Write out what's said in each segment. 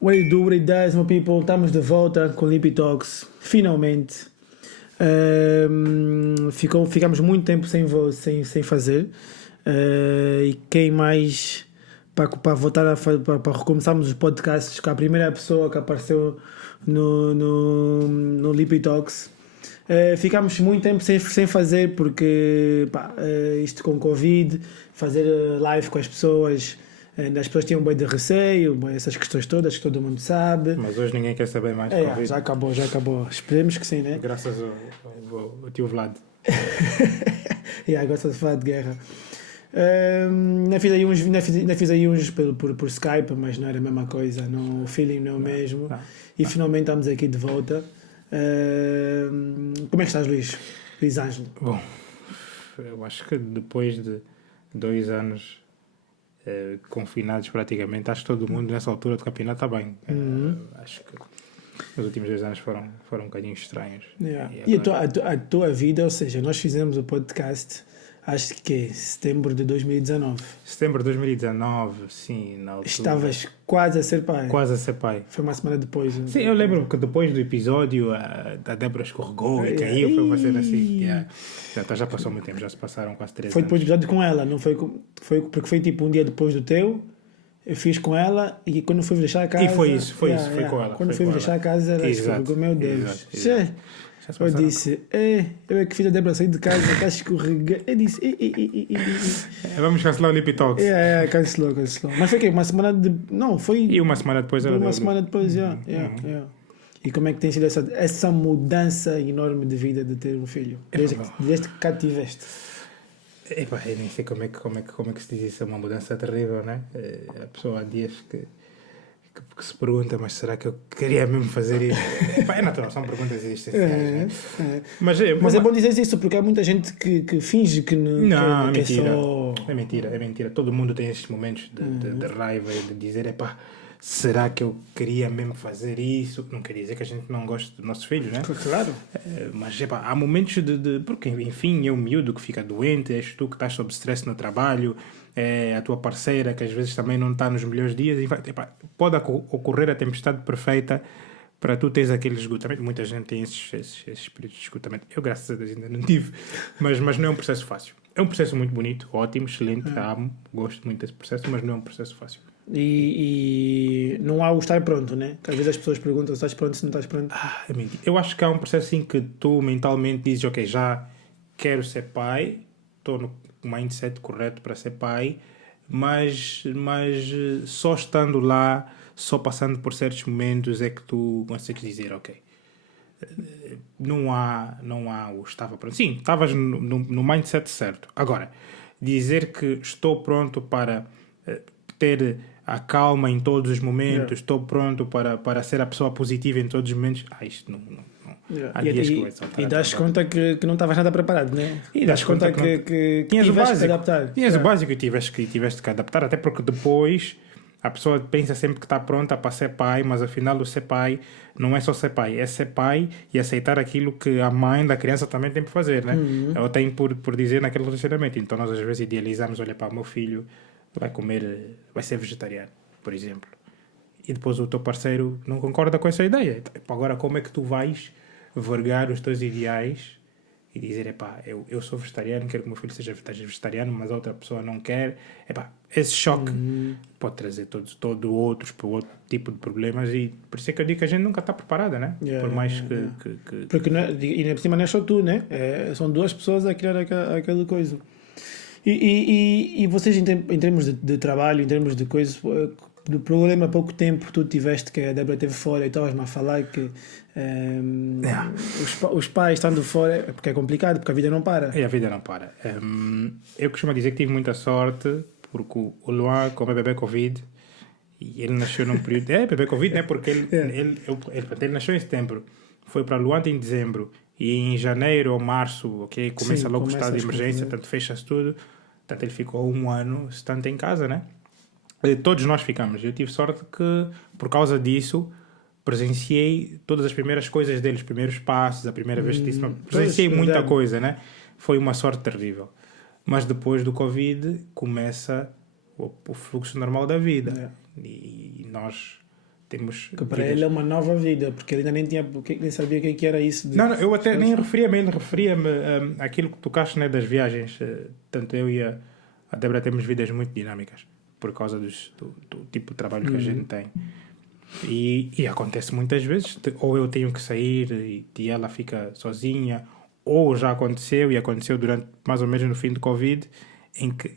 What it do, what it does, my people. Estamos de volta com Lippy Talks, finalmente. Ficamos muito tempo sem fazer. E quem mais para voltar para recomeçarmos os podcasts, que a primeira pessoa que apareceu no Lippy Talks. Ficámos muito tempo sem fazer porque isto com Covid, fazer live com as pessoas tinham bem de receio, essas questões todas que todo mundo sabe. Mas hoje ninguém quer saber mais de Covid. Já acabou. Esperemos que sim, né? Graças ao tio Vlad. Gosta de falar de guerra. Fiz aí uns por Skype, mas não era a mesma coisa, o feeling não é o mesmo. E finalmente estamos aqui de volta. Como é que estás, Luís Ângelo? Bom, eu acho que depois de 2 anos confinados praticamente, acho que todo mundo nessa altura do campeonato está bem. Acho que os últimos 2 anos foram um bocadinho estranhos. E a tua vida, ou seja, nós fizemos o podcast, acho que é setembro de 2019. Setembro de 2019, sim, na altura. Estavas quase a ser pai. Quase a ser pai. Foi uma semana depois. Sim, eu lembro que depois do episódio a Débora escorregou e caiu, foi uma cena assim. Já passou muito tempo, já se passaram quase 3 anos. Foi depois do episódio com ela, não foi? Porque foi tipo um dia depois do teu. Eu fiz com ela e quando fui deixar a casa... E foi isso, foi com ela. Quando fui deixar a casa, ela escorregou, meu Deus. Exato. Eu disse, eu é que fiz a Débora sair de casa, está escorregando. Eu disse, vamos cancelar o Lippy Talks. Cancelou. Mas foi o quê? Uma semana de... Não, foi... E uma semana depois ela Uma semana depois, E como é que tem sido essa mudança enorme de vida de ter um filho? Desde que cá tiveste? Eu nem sei como é que se diz isso, é uma mudança terrível, né? A pessoa há dias que se pergunta, mas será que eu queria mesmo fazer isso? É natural, são perguntas existenciais. Mas é bom dizer isso, porque há muita gente que finge que não. Não, é que mentira. Só... É mentira. Todo mundo tem esses momentos de raiva e de dizer, será que eu queria mesmo fazer isso? Não quer dizer que a gente não goste dos nossos filhos, né? Claro. Mas há momentos porque, enfim, é o miúdo que fica doente, és tu que estás sob stress no trabalho, é a tua parceira que às vezes também não está nos melhores dias. Pode ocorrer a tempestade perfeita para tu teres aquele esgotamento. Muita gente tem esses períodos de esgotamento. Eu, graças a Deus, ainda não tive. Mas não é um processo fácil. É um processo muito bonito, ótimo, excelente, amo, gosto muito desse processo, mas não é um processo fácil. E não há o estar pronto, né? Que às vezes as pessoas perguntam se estás pronto, se não estás pronto. É mentira. Eu acho que há um processo em que tu mentalmente dizes, ok, já quero ser pai, estou no mindset correto para ser pai, mas só estando lá, só passando por certos momentos é que tu consegues dizer, ok, não há o estava pronto. Sim, estavas no mindset certo. Agora, dizer que estou pronto para ter a calma em todos os momentos, estou pronto para ser a pessoa positiva em todos os momentos, isto não. Há dias que vai saltar. E das conta que não estavas nada preparado, né? E das conta que tinhas o básico. Adaptar. Tinhas o básico e tiveste que adaptar, até porque depois a pessoa pensa sempre que está pronta para ser pai, mas afinal o ser pai não é só ser pai, é ser pai e aceitar aquilo que a mãe da criança também tem por fazer, né? Ela tem por dizer naquele relacionamento. Então nós às vezes idealizamos, olha, o meu filho vai ser vegetariano, por exemplo. E depois o teu parceiro não concorda com essa ideia. Agora como é que tu vais vergar os teus ideais e dizer, eu sou vegetariano, quero que o meu filho seja vegetariano, mas a outra pessoa não quer. Esse choque pode trazer todo outro tipo de problemas e por isso é que eu digo que a gente nunca está preparada, né? Por mais que... Porque e por cima não é só tu, né? São 2 pessoas a criar aquela coisa. E vocês em termos de trabalho, em termos de coisas, do problema há pouco tempo tu tiveste que a Débora esteve fora e estavas-me a falar que os pais estando fora, porque é complicado, porque a vida não para. A vida não para. Eu costumo dizer que tive muita sorte, porque o Luan, como é bebê Covid, e ele nasceu num período... bebê Covid, né? Porque ele nasceu em setembro, foi para Luanda em dezembro, e em janeiro ou março, começa logo o estado de emergência, tanto fecha-se tudo, tanto ele ficou 1 ano, tanto em casa, né? Todos nós ficamos. Eu tive sorte que, por causa disso, presenciei todas as primeiras coisas deles, os primeiros passos, a primeira vez que disse, presenciei muita coisa, né? Foi uma sorte terrível. Mas depois do Covid começa o fluxo normal da vida. E nós temos Que para vidas. ele é uma nova vida, porque ele ainda nem sabia o que era isso. Não, eu até nem referia-me, ele referia-me àquilo que tocaste, né, das viagens. Tanto eu e a Débora temos vidas muito dinâmicas por causa do tipo de trabalho que a gente tem. E acontece muitas vezes, ou eu tenho que sair e ela fica sozinha, ou já aconteceu, e aconteceu durante mais ou menos no fim do Covid, em que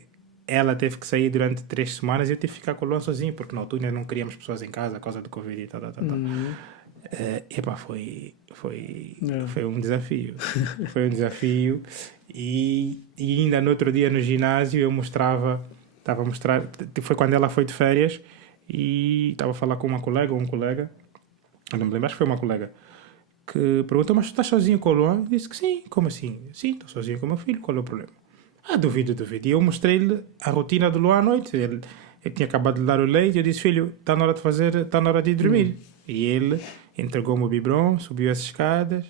ela teve que sair durante 3 semanas e eu tive que ficar com o Luan sozinho, porque na altura ainda não queríamos pessoas em casa, a causa do Covid e tal. Epá, foi um desafio. Foi um desafio. E ainda no outro dia no ginásio eu estava a mostrar, foi quando ela foi de férias e estava a falar com uma colega ou um colega, eu não me lembro, acho que foi uma colega, que perguntou, mas tu estás sozinho com o Luan? Eu disse que sim. Como assim? Sim, estou sozinho com o meu filho, qual é o problema? Duvido. E eu mostrei-lhe a rotina do Luan à noite. Ele tinha acabado de dar o leite. Eu disse, filho, está na hora de dormir. E ele entregou-me o biberon, subiu as escadas,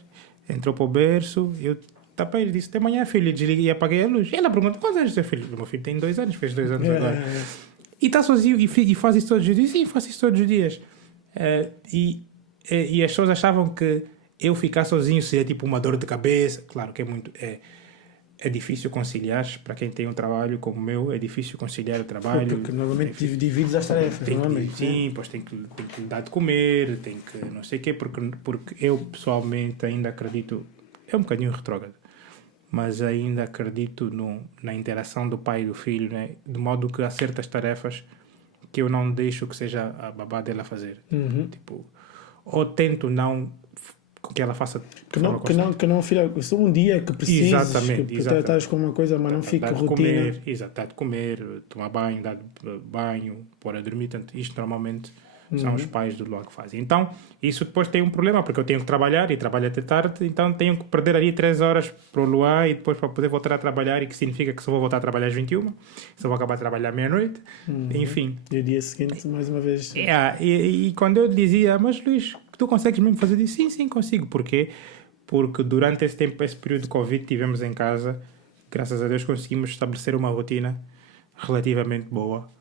entrou para o berço. Eu tapei, ele disse, até amanhã, filho. Desliguei e apaguei a luz. E ela pergunta, quantos anos é teu filho? O meu filho tem 2 anos, fez 2 anos agora. E está sozinho e faz isso todos os dias? Sim, faço isso todos os dias. E as pessoas achavam que eu ficar sozinho seria tipo uma dor de cabeça. Claro que é difícil conciliar, para quem tem um trabalho como o meu, é difícil conciliar o trabalho. Porque normalmente divides as tarefas, normalmente. Sim, pois tem que dar de comer, tem que não sei o quê, porque eu pessoalmente ainda acredito, é um bocadinho retrógrado, mas ainda acredito na interação do pai e do filho, né? De modo que há certas tarefas que eu não deixo que seja a babá dela fazer. Tipo, ou tento não que ela faça que não filha, só um dia que precisas, exatamente. estás com uma coisa, mas não fica rotina. Dá de comer, tomar banho, dar banho, pôr a dormir. Tanto, isto normalmente são os pais do Luan que fazem. Então, isso depois tem um problema, porque eu tenho que trabalhar e trabalho até tarde, então tenho que perder ali 3 horas para o Luan e depois para poder voltar a trabalhar, e que significa que só vou voltar a trabalhar às 21, só vou acabar de trabalhar à meia-noite, enfim. E o dia seguinte, mais uma vez. E quando eu dizia, mas Luís, tu consegues mesmo fazer isso? Sim, consigo. Porquê? Porque durante esse tempo, esse período de Covid que tivemos em casa, graças a Deus conseguimos estabelecer uma rotina relativamente boa.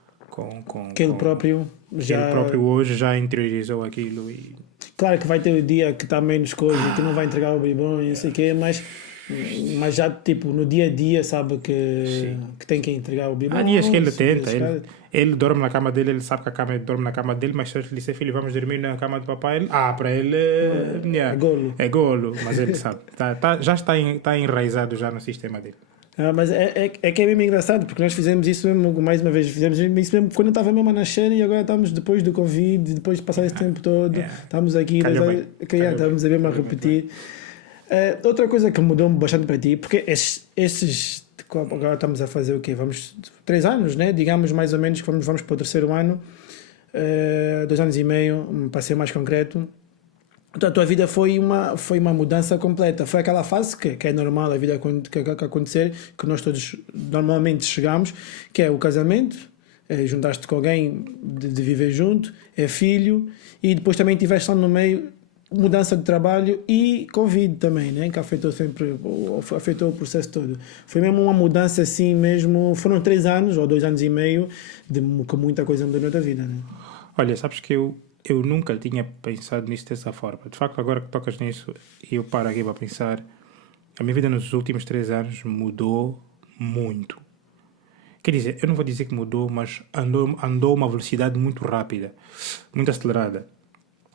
Que ele próprio hoje já interiorizou aquilo. Claro que vai ter o dia que está menos coisa, que não vai entregar o biberon e não sei o quê, mas já tipo no dia a dia sabe que tem que entregar o biberon. Há dias que ele tenta, ele dorme na cama dele, ele sabe que a cama dorme na cama dele, mas se eu lhe disser, filho, vamos dormir na cama do papai, para ele é golo, mas ele sabe, já está enraizado já no sistema dele. Mas é que é mesmo engraçado, porque nós fizemos isso mesmo, mais uma vez, fizemos isso mesmo quando eu estava mesmo a nascer, e agora estamos depois do Covid, depois de passar esse tempo todo, estamos aqui, estamos a mesmo a repetir. Outra coisa que mudou bastante para ti, porque agora estamos a fazer o quê? Vamos 3 anos, né? Digamos mais ou menos que vamos para o 3º ano, 2 anos e meio, para ser mais concreto. Então, a tua vida foi uma mudança completa. Foi aquela fase que é normal a vida que acontecer, que nós todos normalmente chegamos, que é o casamento, juntaste com alguém de viver junto, é filho, e depois também tiveste lá no meio mudança de trabalho e Covid também, né? Que afetou o processo todo. Foi mesmo uma mudança assim mesmo, foram 3 anos ou 2 anos e meio que muita coisa mudou na tua vida, né? Olha, sabes que eu nunca tinha pensado nisso dessa forma. De facto, agora que tocas nisso, eu paro aqui para pensar, a minha vida nos últimos 3 anos mudou muito. Quer dizer, eu não vou dizer que mudou, mas andou a uma velocidade muito rápida, muito acelerada.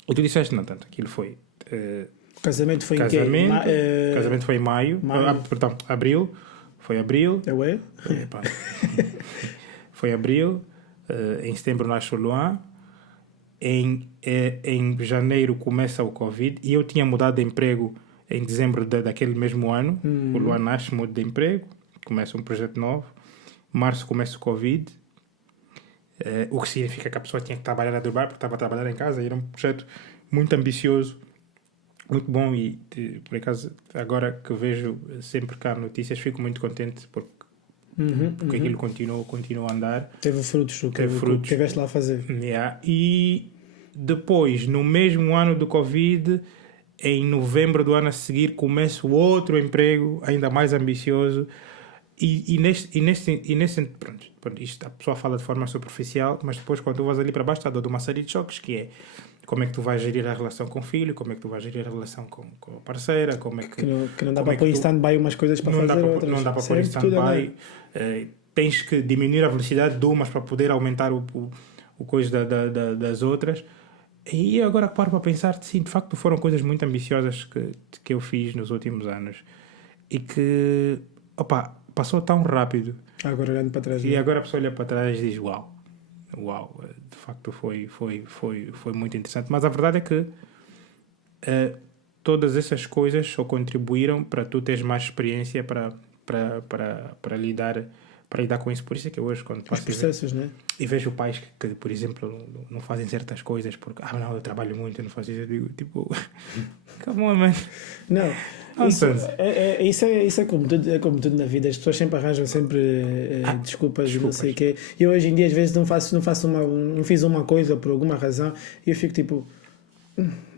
E tu disseste, não tanto, aquilo foi... O casamento foi casamento foi em maio. Abril. Foi abril. Foi abril. Em setembro nasce o Luan. Em janeiro começa o Covid e eu tinha mudado de emprego em dezembro daquele mesmo ano. O Luan nasce, muda de emprego, começa um projeto novo. Março começa o Covid, o que significa que a pessoa tinha que trabalhar a Dubai, porque estava a trabalhar em casa, e era um projeto muito ambicioso, muito bom, e por acaso agora que vejo sempre cá notícias fico muito contente porque aquilo continuou a andar. Teve frutos o que estiveste lá a fazer. E depois, no mesmo ano do Covid, em novembro do ano a seguir, começa o outro emprego ainda mais ambicioso. E nesse pronto, isto a pessoa fala de forma superficial, mas depois quando tu vas ali para baixo está dando uma série de choques, que é como é que tu vais gerir a relação com o filho, como é que tu vais gerir a relação com a parceira, como é Que não dá como para é que pôr em tu- stand-by umas coisas para fazer outras. não dá para pôr em Sempre tudo a stand-by. Tens que diminuir a velocidade de umas para poder aumentar o coisa das outras. E agora paro para pensar, sim, de facto foram coisas muito ambiciosas que eu fiz nos últimos anos. E que, opa, passou tão rápido. Agora olhando para trás. E né? agora a pessoa olha para trás e diz, uau, de facto foi muito interessante. Mas a verdade é que todas essas coisas só contribuíram para tu teres mais experiência para lidar com isso. Por isso é que hoje, quando Os passo processos, né? e vejo pais que, por exemplo, não fazem certas coisas porque, não, eu trabalho muito, eu não faço isso, eu digo, tipo, come on, man. Não, Nonsense. isso é como tudo na vida. As pessoas sempre arranjam desculpas e não sei o quê. Eu hoje em dia às vezes não fiz uma coisa por alguma razão e eu fico tipo,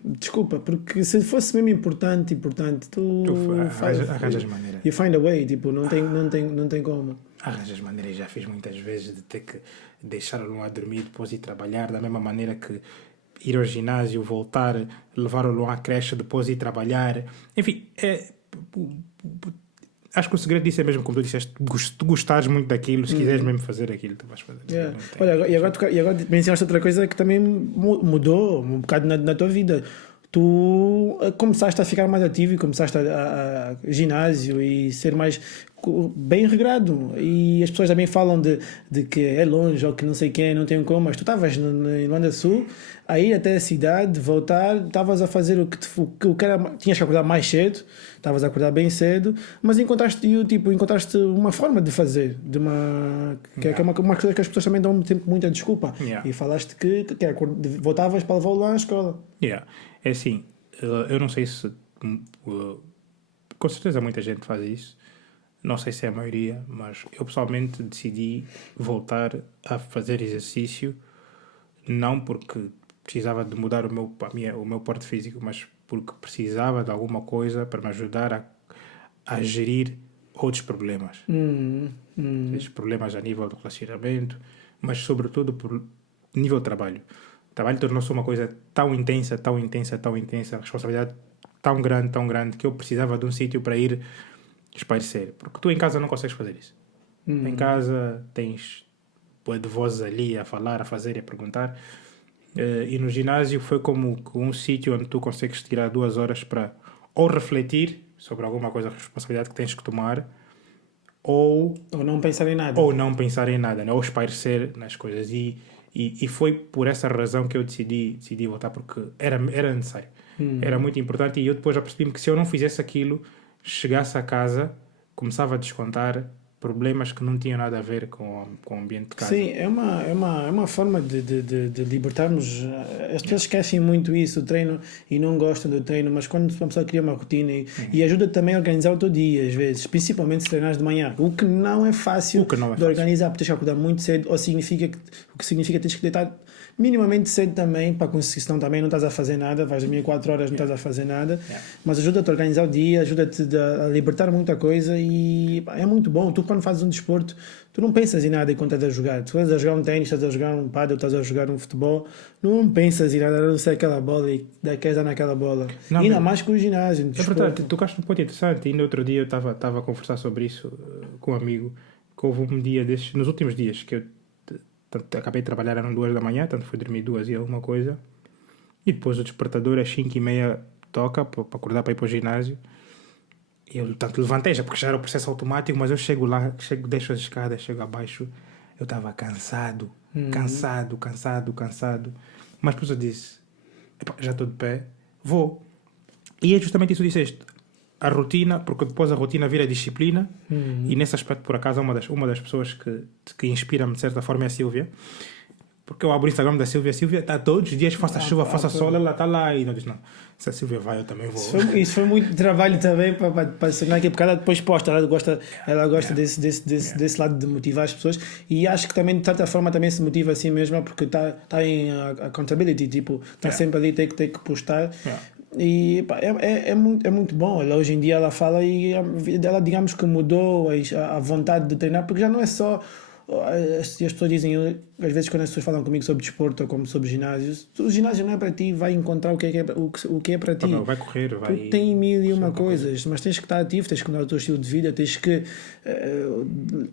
desculpa, porque se fosse mesmo importante, tu arranjas maneira. You find a way, tipo, não tem como. Arranjas maneiras, já fiz muitas vezes de ter que deixar-o a dormir depois ir trabalhar, da mesma maneira que ir ao ginásio, voltar, levar-o à creche, depois ir trabalhar. Enfim, acho que o segredo disso é mesmo como tu disseste, tu gostares muito daquilo, se quiseres mesmo fazer aquilo, tu vais fazer. Yeah. Olha, e agora mencionaste outra coisa que também mudou um bocado na tua vida. Tu começaste a ficar mais ativo e começaste a ginásio e ser mais bem regrado. E as pessoas também falam de que é longe ou que não sei quem, não tem como. Mas tu estavas em Luanda Sul, aí até a cidade, voltar, estavas a fazer o que era, tinhas que acordar mais cedo, estavas a acordar bem cedo, mas encontraste uma forma de fazer, que é uma coisa que as pessoas também dão sempre muita desculpa. Yeah. E falaste que voltavas para levá-lo lá à escola. Yeah. É assim, eu não sei se com certeza muita gente faz isso, não sei se é a maioria, mas eu pessoalmente decidi voltar a fazer exercício, não porque precisava de mudar o meu porte físico, mas porque precisava de alguma coisa para me ajudar a gerir outros problemas. Esses problemas a nível do relacionamento, mas sobretudo por nível de trabalho. O trabalho tornou-se uma coisa tão intensa, a responsabilidade tão grande, que eu precisava de um sítio para ir espairecer. Porque tu em casa não consegues fazer isso. Em casa tens de vozes ali a falar, a fazer e a perguntar. E no ginásio foi como um sítio onde tu consegues tirar 2 horas para ou refletir sobre alguma coisa, a responsabilidade que tens que tomar, ou não pensar em nada. Né? Ou espairecer nas coisas. E foi por essa razão que eu decidi voltar, porque era necessário. Era muito importante. E eu depois já percebi-me que se eu não fizesse aquilo, chegasse a casa, começava a descontar problemas que não tinham nada a ver com o ambiente de casa. Sim, é uma forma de libertarmos. As pessoas esquecem muito isso, o treino, e não gostam do treino, mas quando uma pessoa cria uma rotina e ajuda também a organizar o teu dia, às vezes, principalmente se treinares de manhã, o que não é fácil de organizar, porque tens que acordar muito cedo, o que significa que tens que deitar minimamente cedo também, para conseguir, senão também não estás a fazer nada, vais dormir 4 horas, não estás a fazer nada, mas ajuda-te a organizar o dia, ajuda-te a libertar muita coisa e é muito bom. Tu quando fazes um desporto, tu não pensas em nada enquanto estás a jogar. Tu estás a jogar um ténis, estás a jogar um pádel, estás a jogar um futebol, não pensas em nada, a não ser aquela bola e queres dar naquela bola. Não, ainda mais com o ginásio. É verdade, tocaste um ponto interessante. Ainda outro dia eu estava a conversar sobre isso com um amigo, que houve um dia desses, nos últimos dias, que eu acabei de trabalhar, eram 2 da manhã, tanto fui dormir 2 e alguma coisa, e depois o despertador às 5:30 toca para acordar para ir para o ginásio, e eu levantei já, porque já era o processo automático, mas eu chego lá, deixo as escadas, chego abaixo, eu estava cansado, mas depois eu disse, já estou de pé, vou. E é justamente isso que disseste, a rotina, porque depois a rotina vira disciplina, e nesse aspecto, por acaso, uma das pessoas que inspira-me de certa forma é a Silvia, porque eu abro o Instagram da Silvia, a Silvia está todos os dias, faça chuva, faça sol, ela está lá, e não diz, não, se a Silvia vai, eu também vou. Isso foi muito trabalho também para se tornar aqui, porque ela depois posta, ela gosta desse lado de motivar as pessoas, e acho que também de certa forma também se motiva assim mesmo, porque está em accountability, tipo, está sempre ali, tem que postar. E pá, é muito bom. Ela, hoje em dia ela fala e ela, digamos que mudou a vontade de treinar, porque já não é só as pessoas dizem, às vezes quando as pessoas falam comigo sobre desporto ou como sobre ginásio, o ginásio não é para ti, vai encontrar o que é, o que é para ti. Vai correr, vai... Tu tem mil e uma coisas, mas tens que estar ativo, tens que mudar o teu estilo de vida, tens que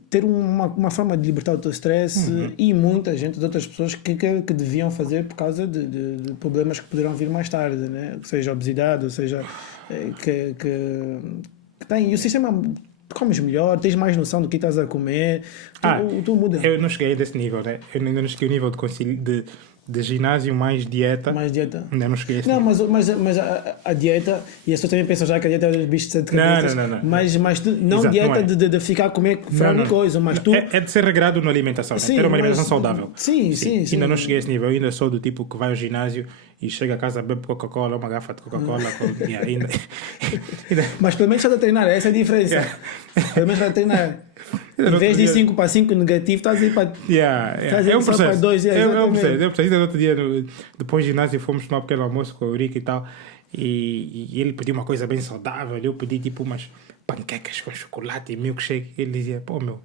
ter uma forma de libertar o teu stress e muita gente, de outras pessoas que deviam fazer por causa de problemas que poderão vir mais tarde, né? Seja obesidade, ou seja, que tem. E o sistema, comes melhor, tens mais noção do que estás a comer, tu muda. Eu não cheguei desse nível, né? Eu ainda não cheguei ao nível de ginásio mais dieta. Mais dieta. Ainda não cheguei a esse Não, nível. mas a dieta, e as pessoas também pensam já que a dieta é dos bichos de sete cabeças. Não. Mas tu, não Exato, dieta não é. de ficar a comer frango e coisa, mas tu. É de ser regrado na alimentação, né? Sim, Ter uma mas- alimentação saudável. Sim. Ainda não cheguei a esse nível. Eu ainda sou do tipo que vai ao ginásio e chega a casa, bebe Coca-Cola, uma garrafa de Coca-Cola. E ainda... Mas pelo menos está a treinar, essa é a diferença. Pelo menos está a treinar. Em vez de 5 para 5 negativo, estás a ir para. Estás a É ir um só para processo. 2, É um exatamente. processo. Ainda no outro dia, depois do ginásio, fomos tomar um pequeno almoço com o Eurico e tal. E ele pediu uma coisa bem saudável. Eu pedi tipo umas panquecas com chocolate e milkshake. Ele dizia, pô, meu,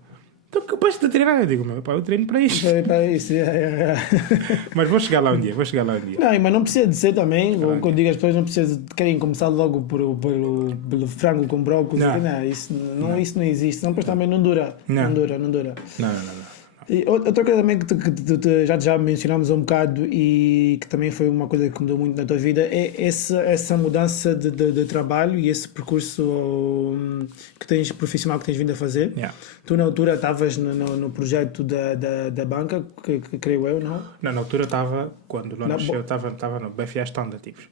tu acabaste de treinar? Eu digo, meu, pá, eu treino para isto. Para isso, Mas vou chegar lá um dia. Não, mas não precisa de ser também, ou quando digo as pessoas não precisam de querem começar logo pelo frango com brócolis, não, isso não existe, senão depois também não dura. Não. Não dura. Não. E outra coisa também que já mencionámos um bocado e que também foi uma coisa que mudou muito na tua vida é essa mudança de trabalho e esse percurso que tens profissional que tens vindo a fazer. Yeah. Tu na altura estavas no projeto da banca, que creio eu, não? Na altura estava, quando lá Na nasceu, eu estava no BFA Standards.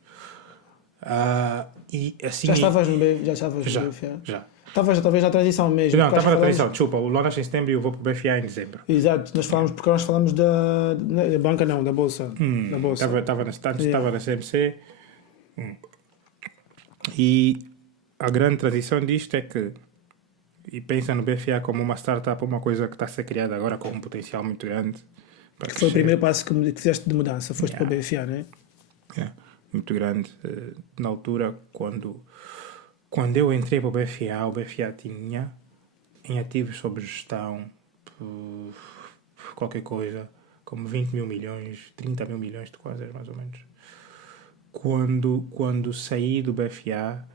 E assim... Já estavas no BFA? Já. Estavas talvez na transição mesmo. Não, porque estava na falamos- transição. Desculpa, o Lonas em setembro e eu vou para o BFA em dezembro. Exato, porque nós falamos da banca, não, da bolsa. Da bolsa. Estava na CMC. E a grande transição disto é que, e pensa no BFA como uma startup, uma coisa que está a ser criada agora com um potencial muito grande. Para Foi o crescer. primeiro passo que fizeste de mudança, foste Yeah. para o BFA, não é? Muito grande. Na altura, quando eu entrei para o BFA tinha em ativos sob gestão qualquer coisa como 20 mil milhões, 30 mil milhões de coisas, mais ou menos. Quando saí do BFA,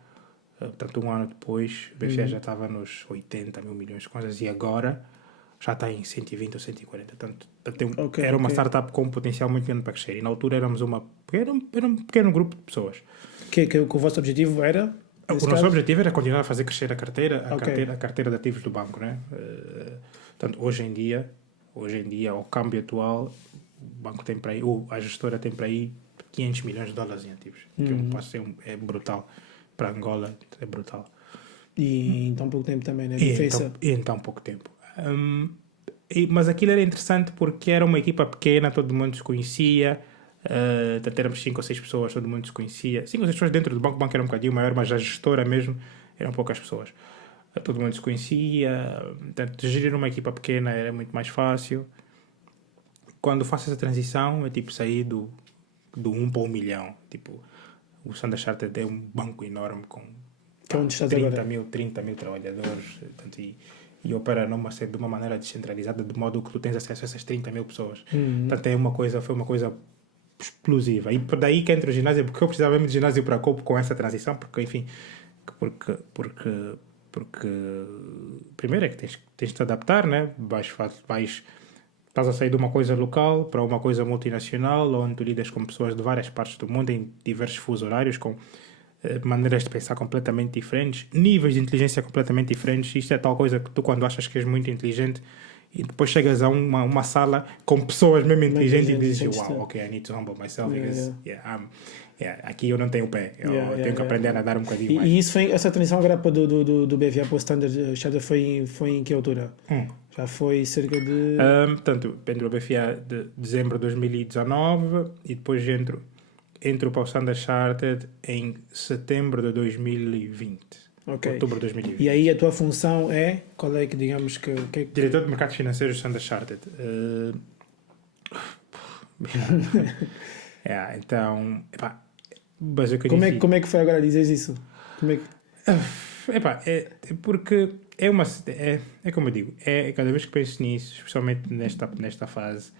portanto um ano depois, o BFA já estava nos 80 mil milhões de coisas e agora já está em 120 ou 140. Portanto, era uma startup com um potencial muito grande para crescer. E na altura éramos era um pequeno grupo de pessoas. Que o vosso objetivo era? O nosso objetivo era continuar a fazer crescer a carteira, Ok. a carteira de ativos do banco, né? Portanto, hoje em dia, ao câmbio atual, o banco tem para aí, ou a gestora tem para aí 500 milhões de dólares em ativos, que eu posso ser é brutal. Para Angola é brutal. E em tão pouco tempo também, né? E em tão pouco tempo. Mas aquilo era interessante porque era uma equipa pequena, todo mundo se conhecia. Éramos 5 ou 6 pessoas, todo mundo se conhecia. 5 ou 6 pessoas dentro do banco, o banco era um bocadinho maior, mas a gestora mesmo eram poucas pessoas. Todo mundo se conhecia. Portanto, gerir uma equipa pequena era muito mais fácil. Quando faço essa transição, é tipo sair do 1 para 1 milhão. Tipo, o Standard Chartered é um banco enorme com Que é onde estás 30 agora. mil trabalhadores. Portanto, e opera de uma maneira descentralizada, de modo que tu tens acesso a essas 30 mil pessoas. Portanto, foi uma coisa explosiva. E por daí que entra o ginásio, porque eu precisava mesmo de ginásio para copo com essa transição, porque, enfim, porque primeiro é que tens de te adaptar, né? Estás a sair de uma coisa local para uma coisa multinacional, onde tu lidas com pessoas de várias partes do mundo, em diversos fusos horários, com maneiras de pensar completamente diferentes, níveis de inteligência completamente diferentes. Isto é tal coisa que tu, quando achas que és muito inteligente e depois chegas a uma sala com pessoas mesmo inteligentes e dizes, wow, ok, I need to humble myself because aqui eu não tenho pé, eu tenho que aprender a nadar um bocadinho mais. E essa transição agora do BFA para o Standard Chartered foi em que altura? Já foi cerca de... Portanto, entro no BFA de dezembro de 2019 e depois entro para o Standard Chartered em setembro de 2020. Ok. Outubro de 2020. E aí a tua função é? Qual é que digamos que... Diretor de Mercados Financeiros do Standard Chartered. Então, basicamente... Como é que foi agora dizer isso? Como é que... Epá, é porque é uma. É como eu digo, cada vez que penso nisso, especialmente nesta fase,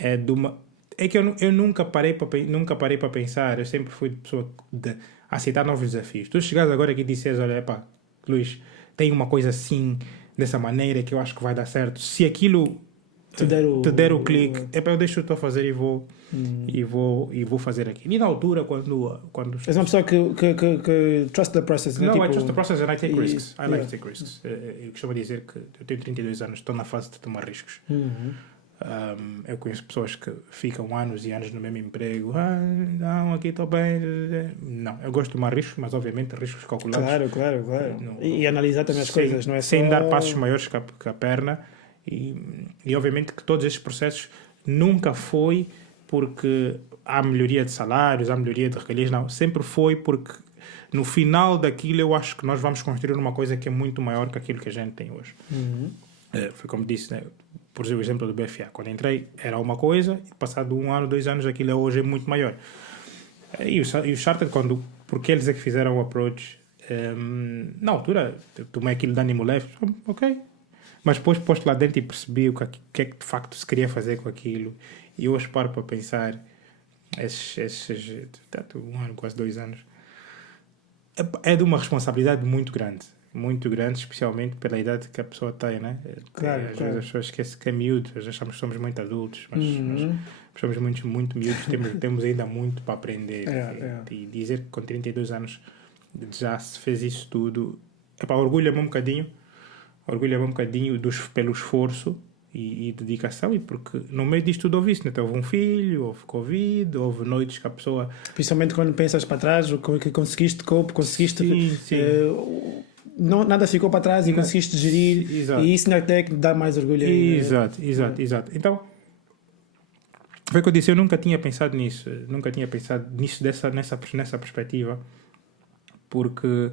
é de uma. É que eu nunca parei para pensar, eu sempre fui de pessoa de aceitar novos desafios. Tu chegares agora aqui e disseres: olha, epá, Luís, tem uma coisa assim, dessa maneira que eu acho que vai dar certo. Se aquilo Te der o clique, epá, eu deixo-te a fazer e vou fazer aquilo. E na altura, quando És uma pessoa que trust the process, né? não, tipo, I trust the process and I take risks. I like yeah. to take risks. Eu costumo dizer que eu tenho 32 anos, estou na fase de tomar riscos. Eu conheço pessoas que ficam anos e anos no mesmo emprego. Não, aqui estou bem. Não, eu gosto de tomar riscos, mas obviamente riscos calculados. Claro. E analisar também as coisas, não é sem só... dar passos maiores que a perna. E obviamente que todos estes processos nunca foi porque há melhoria de salários, há melhoria de regalias, não. Sempre foi porque no final daquilo eu acho que nós vamos construir uma coisa que é muito maior que aquilo que a gente tem hoje. Foi como disse, né? Por exemplo, o exemplo do BFA. Quando entrei era uma coisa e passado 1 ano, 2 anos aquilo hoje é muito maior. E o Charter, porque eles é que fizeram o approach, na altura tomei aquilo de ânimo leve, ok. Mas depois posto lá dentro e percebi o que é que de facto se queria fazer com aquilo. E hoje paro para pensar, tanto 1 ano, quase 2 anos, é de uma responsabilidade muito grande, especialmente pela idade que a pessoa tem, né? Claro. Vezes as pessoas esquecem que é miúdo, achamos que somos muito adultos, mas somos muito, muito miúdos, temos ainda muito para aprender. E dizer que com 32 anos já se fez isso tudo, orgulha-me um bocadinho pelo esforço e dedicação, e porque no meio disto tudo houve isso, né? Houve um filho, houve Covid, houve noites que a pessoa... Principalmente quando pensas para trás, o que conseguiste, sim. Não, nada ficou para trás e conseguiste gerir. Exato. E isso até que dá mais orgulho. Exato. Então, foi o que eu disse, eu nunca tinha pensado nisso nessa perspectiva, porque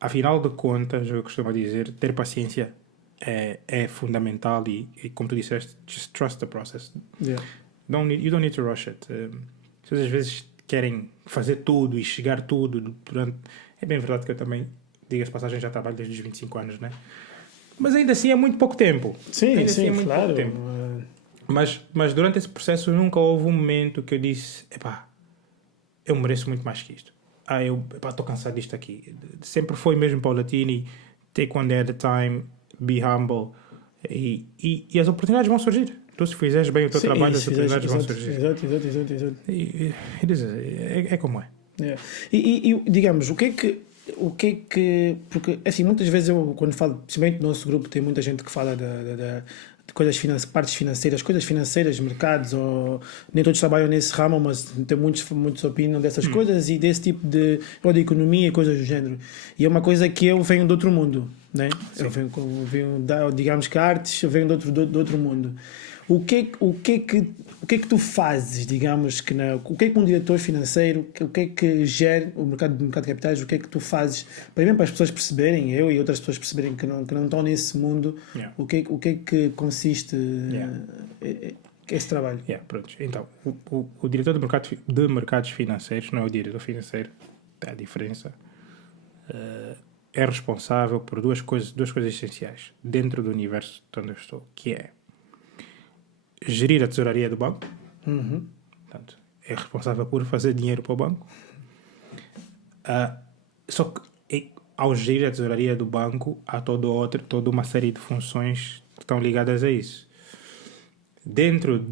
afinal de contas, eu costumo dizer, ter paciência é fundamental e como tu disseste, just trust the process. You don't need to rush it. Vocês às vezes querem fazer tudo e chegar tudo durante... É bem verdade que eu também, diga-se passagem, já trabalho desde os 25 anos, né? Mas ainda assim é muito pouco tempo. Sim, claro. Pouco tempo. Mas durante esse processo nunca houve um momento que eu disse, eu mereço muito mais que isto. Estou cansado disto aqui. Sempre foi mesmo paulatino e take one day at a time, be humble. E as oportunidades vão surgir. Tu, se fizeres bem o teu trabalho, as oportunidades vão surgir. Exato. É como é. E digamos, o que é que... Porque, assim, muitas vezes eu, quando falo, principalmente no nosso grupo, tem muita gente que fala de coisas partes financeiras, mercados, ou nem todos trabalham nesse ramo, mas tem muitos opinam dessas coisas e desse tipo de economia e coisas do género. E é uma coisa que eu venho de outro mundo, né? Eu venho digamos que artes, eu venho de outro mundo. O que é que tu fazes, digamos, o que é que um diretor financeiro, o que é que gera o mercado de capitais, o que é que tu fazes, primeiro para as pessoas perceberem, eu e outras pessoas perceberem que não estão nesse mundo, o que é que consiste esse trabalho? Pronto. Então, o diretor de mercados financeiros, não é o diretor financeiro, é a diferença, é responsável por duas coisas essenciais dentro do universo onde eu estou, que é gerir a tesouraria do banco. Portanto, é responsável por fazer dinheiro para o banco. Só que ao gerir a tesouraria do banco há toda uma série de funções que estão ligadas a isso. Dentro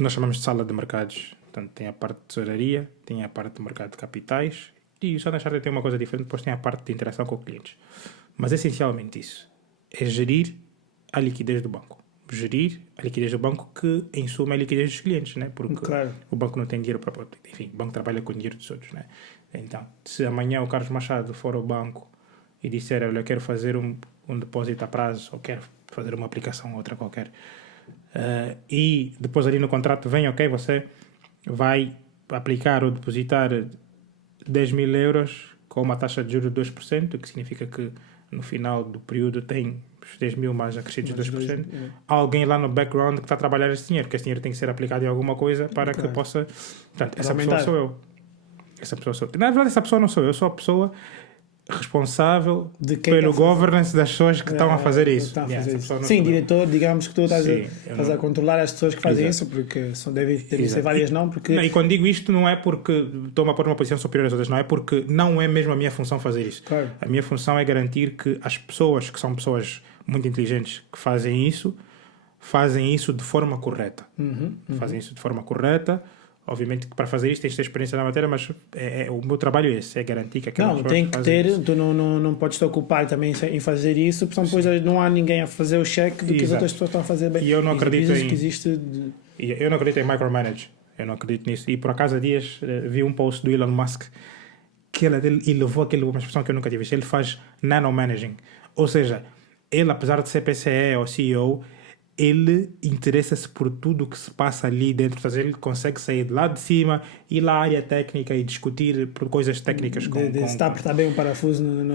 nós chamamos de sala de mercados. Portanto, tem a parte de tesouraria, tem a parte de mercado de capitais e o Standard Chartered tem uma coisa diferente, depois tem a parte de interação com clientes. Mas essencialmente isso é gerir a liquidez do banco. Gerir a liquidez do banco, que em suma é a liquidez dos clientes, né? Porque o banco não tem dinheiro para... Enfim, o banco trabalha com o dinheiro dos outros, né? Então, se amanhã o Carlos Machado for ao banco e disser, olha, eu quero fazer um depósito a prazo, ou quero fazer uma aplicação outra qualquer, e depois ali no contrato vem, ok, você vai aplicar ou depositar 10.000 euros com uma taxa de juros de 2%, o que significa que no final do período tem os 10.000 mais acrescidos de 2%. Há alguém lá no background que está a trabalhar esse dinheiro, porque esse dinheiro tem que ser aplicado em alguma coisa para que possa... Portanto, essa pessoa sou eu. Na verdade, essa pessoa não sou eu. Eu sou a pessoa responsável De quem pelo está a fazer. governance das pessoas que estão a fazer isso. Está a Yeah, fazer essa isso. pessoa não Sim, se- diretor, digamos que tu estás, Sim, estás a controlar as pessoas que fazem Exato. isso, porque devem ser Exato. várias, não, porque... Não, e quando digo isto não é porque estou-me a pôr numa posição superior às outras, não é porque não é mesmo a minha função fazer isso. Claro. A minha função é garantir que as pessoas, que são pessoas muito inteligentes, que fazem isso de forma correta. Fazem isso de forma correta. Obviamente que para fazer isso tens de ter experiência na matéria, mas o meu trabalho é esse, é garantir que aquelas Não, pessoas tem que fazem ter, isso. tu não podes te ocupar também em fazer isso, porque depois não há ninguém a fazer o cheque do que as Exato. outras pessoas estão a fazer bem. E eu não acredito que em- existe E eu não acredito em micromanage. Eu não acredito nisso. E por acaso há dias vi um post do Elon Musk que ele levou uma expressão que eu nunca tive visto. Ele faz nanomanaging. Ou seja, ele, apesar de ser PCE ou CEO, ele interessa-se por tudo o que se passa ali dentro. Ou seja, ele consegue sair de lá de cima, ir lá à área técnica e discutir por coisas técnicas de se está a apertar bem um parafuso no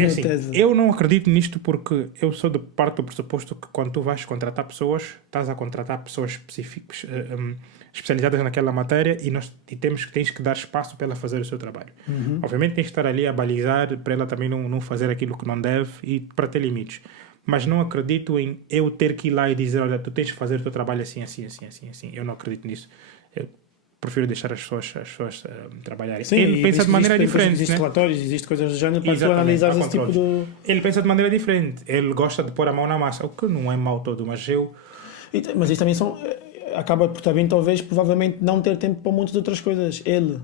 É assim, Tesla. eu não acredito nisto porque eu sou de parte do pressuposto que quando tu vais contratar pessoas, estás a contratar pessoas específicas, especializadas naquela matéria e tens que dar espaço para ela fazer o seu trabalho. Obviamente tens que estar ali a balizar para ela também não fazer aquilo que não deve e para ter limites. Mas não acredito em eu ter que ir lá e dizer, olha, tu tens que fazer o teu trabalho assim. Eu não acredito nisso. Eu prefiro deixar as pessoas trabalharem. Sim, Ele pensa de maneira diferente. Existem Né? relatórios, existem coisas do género para tu Exatamente, analisar há esse tipo controles. de... Ele pensa de maneira diferente. Ele gosta de pôr a mão na massa, o que não é mau todo, mas eu... Mas isso também acaba por também, talvez, provavelmente, não ter tempo para um monte de outras coisas. Ele.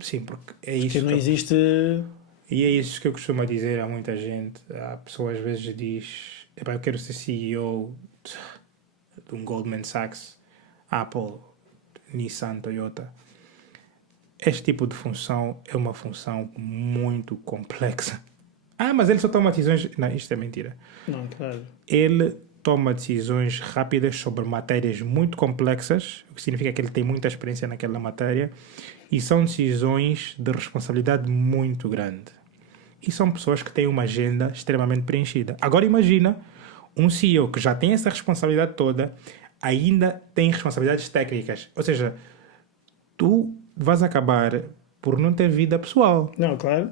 Sim, porque é Porque isso. não que existe... E é isso que eu costumo dizer a muita gente. A pessoa às vezes diz, eu quero ser CEO de um Goldman Sachs, Apple, Nissan, Toyota. Este tipo de função é uma função muito complexa. Mas ele só toma decisões... Não, isto é mentira. Não, claro. Ele toma decisões rápidas sobre matérias muito complexas, o que significa que ele tem muita experiência naquela matéria, e são decisões de responsabilidade muito grande. E são pessoas que têm uma agenda extremamente preenchida. Agora imagina um CEO que já tem essa responsabilidade toda, ainda tem responsabilidades técnicas. Ou seja, tu vais acabar por não ter vida pessoal. Não, claro.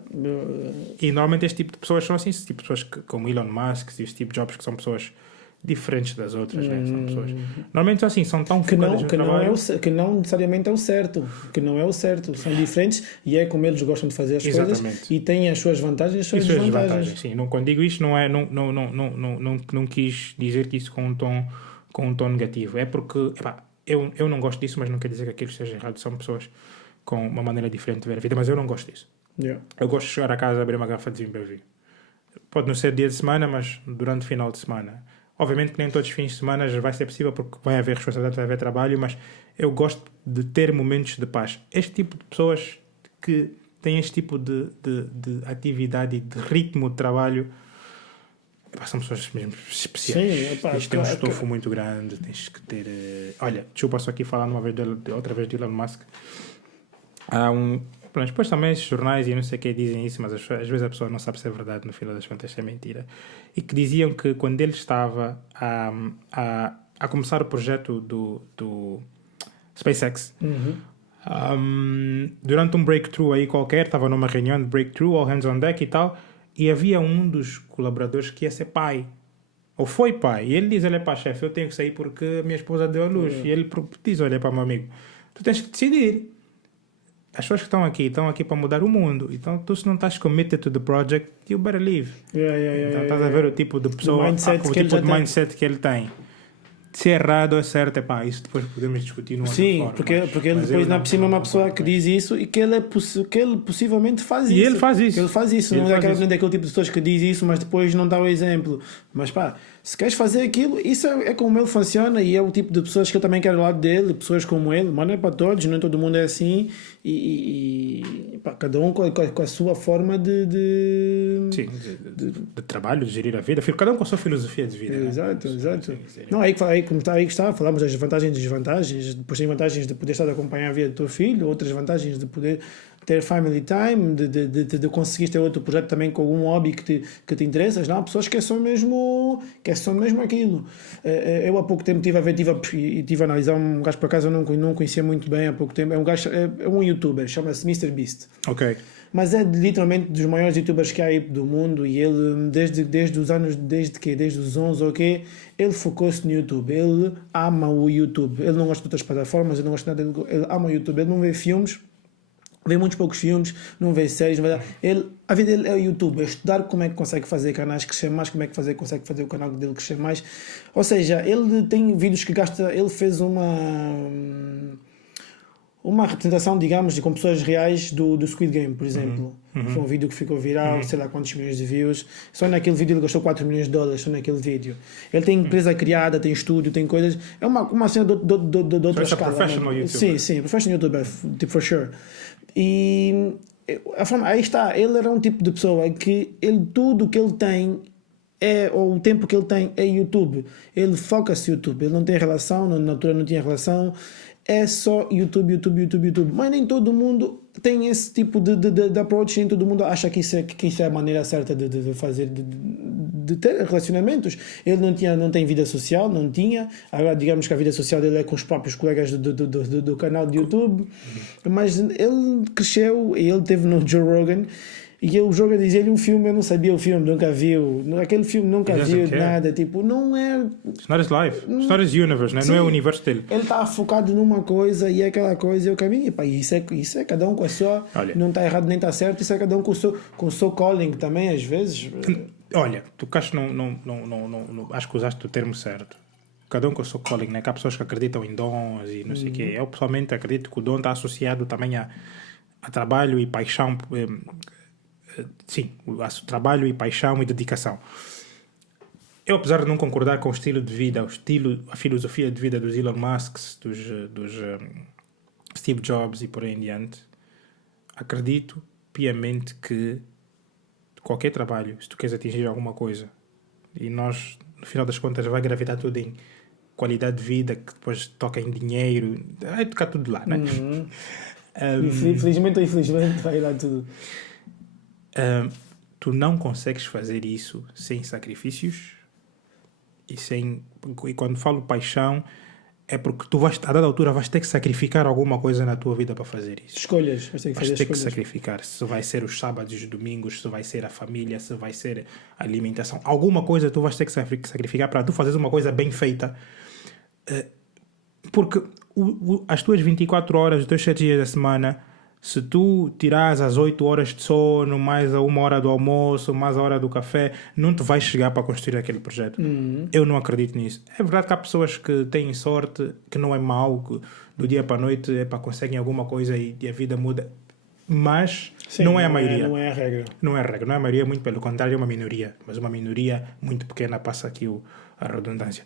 E normalmente este tipo de pessoas são assim, esse tipo de pessoas como Elon Musk e Steve Jobs, que são pessoas diferentes das outras, né? São pessoas... Normalmente são assim, são tão focadas no trabalho. Que não necessariamente é o certo. Que não é o certo. São diferentes e é como eles gostam de fazer as Exatamente. coisas e têm as suas vantagens e as suas Isso é desvantagens. desvantagem, sim. Não, quando digo isto, não quis dizer que isso com um tom negativo. É porque eu não gosto disso, mas não quer dizer que aquilo esteja errado. São pessoas com uma maneira diferente de ver a vida, mas eu não gosto disso. Yeah. Eu gosto de chegar a casa, abrir uma garrafa de vinho para beber. Pode não ser dia de semana, mas durante o final de semana. Obviamente que nem todos os fins de semana vai ser possível porque vai haver responsabilidade, vai haver trabalho, mas eu gosto de ter momentos de paz. Este tipo de pessoas que têm este tipo de atividade e de ritmo de trabalho, são pessoas mesmo especiais. Sim, tens de ter um estofo muito grande, tens que ter... Olha, desculpa só aqui falar outra vez de Elon Musk. Há depois também esses jornais e não sei o que dizem isso, mas às vezes a pessoa não sabe se é verdade, no final das contas é mentira. E que diziam que quando ele estava a começar o projeto do SpaceX, durante um breakthrough aí qualquer, estava numa reunião de breakthrough, all hands on deck e tal, e havia um dos colaboradores que ia ser pai. Ou foi pai. E ele diz, olha pá, chefe, eu tenho que sair porque a minha esposa deu a luz. E ele diz, olha para o meu amigo, tu tens que decidir. As pessoas que estão aqui para mudar o mundo. Então, tu se não estás committed to the project, you better leave. Então, estás a ver o tipo de pessoa, o tipo de mindset que ele tem. Se é errado ou é certo, isso depois podemos discutir numa Sim, outra porque ele depois na por cima é uma pessoa que diz isso e que ele possivelmente faz isso. E ele faz isso. Ele faz isso. Não é aquele tipo de pessoas que diz isso, mas depois não dá o exemplo. Mas se queres fazer aquilo, isso é como ele funciona e é o tipo de pessoas que eu também quero ao lado dele, pessoas como ele, mas não é para todos, nem todo mundo é assim e cada um com a sua forma de trabalho, de gerir a vida, cada um com a sua filosofia de vida. Exato, né? exato. Sim. Não, aí que está, falamos das vantagens e desvantagens, depois tem vantagens de poder estar a acompanhar a vida do teu filho, outras vantagens de poder ter family time, de conseguir ter outro projeto também com algum hobby que te interessas, não? Pessoas que são mesmo aquilo. Eu há pouco tempo estive a analisar um gajo, por acaso eu não conhecia muito bem há pouco tempo, é um youtuber, chama-se MrBeast. Ok. mas é literalmente dos maiores youtubers que há aí do mundo e ele, desde os anos, desde os 11 ou quê, ele focou-se no YouTube, ele ama o YouTube, ele não gosta de outras plataformas, ele não gosta de nada, ele ama o YouTube, ele não vê filmes, vê muitos poucos filmes, não vê séries, não vê nada. A vida dele é o YouTube, é estudar como é que consegue fazer canais crescer mais, como é que consegue fazer o canal dele crescer mais. Ou seja, ele tem vídeos que gasta, ele fez uma representação, digamos, com pessoas reais do Squid Game, por exemplo. Foi um vídeo que ficou viral, sei lá quantos milhões de views. Só naquele vídeo ele gastou 4 milhões de dólares, só naquele vídeo. Ele tem empresa criada, tem estúdio, tem coisas. É uma cena de outra escala. Professional YouTuber. Sim, professional YouTuber, tipo, for sure. E a forma, aí está, ele era um tipo de pessoa que tudo que ele tem ou o tempo que ele tem é YouTube. Ele foca-se no YouTube, ele não tem relação, na altura não tinha relação, é só YouTube. Mas nem todo mundo tem esse tipo de approach, nem todo mundo acha que isso é a maneira certa de fazer, de ter relacionamentos. Ele não tem vida social, não tinha. Agora digamos que a vida social dele é com os próprios colegas do canal de YouTube. Mas ele cresceu e ele teve no Joe Rogan. E o Jogo dizia-lhe um filme, eu não sabia o filme, nunca viu. Aquele filme nunca viu nada. Tipo, não é. It's not his life. It's not his universe, né? Não é o universo dele. Ele está focado numa coisa e é aquela coisa e o caminho. E pá, isso é cada um com a sua. Olha, não está errado nem está certo. Isso é cada um com o seu calling também, às vezes. Olha, tu acho acho que usaste o termo certo. Cada um com o seu calling, né? Que há pessoas que acreditam em dons e não sei o quê. Eu pessoalmente acredito que o dom está associado também a trabalho e paixão. Sim, trabalho e paixão e dedicação. Eu, apesar de não concordar com o estilo de vida, a filosofia de vida dos Elon Musk, dos Steve Jobs e por aí em diante, acredito piamente que qualquer trabalho, se tu queres atingir alguma coisa, e nós, no final das contas, vai gravitar tudo em qualidade de vida, que depois toca em dinheiro, vai tocar tudo lá, não é? Infelizmente ou infelizmente vai lá tudo. Tu não consegues fazer isso sem sacrifícios e quando falo paixão é porque tu a dada altura vais ter que sacrificar alguma coisa na tua vida para fazer isso. Escolhas, vais ter que sacrificar. Se vai ser os sábados e os domingos, se vai ser a família, se vai ser a alimentação, alguma coisa tu vais ter que sacrificar para tu fazeres uma coisa bem feita, porque as tuas 24 horas, os teus 7 dias da semana, se tu tirares as 8 horas de sono, mais a 1 hora do almoço, mais a hora do café, não te vais chegar para construir aquele projeto. Eu não acredito nisso. É verdade que há pessoas que têm sorte, que não é mau, que do dia para a noite conseguem alguma coisa e a vida muda. Mas sim, não é a maioria. Não é a regra. Não é a regra. Não é a maioria, muito pelo contrário, é uma minoria. Mas uma minoria muito pequena, passa aqui a redundância.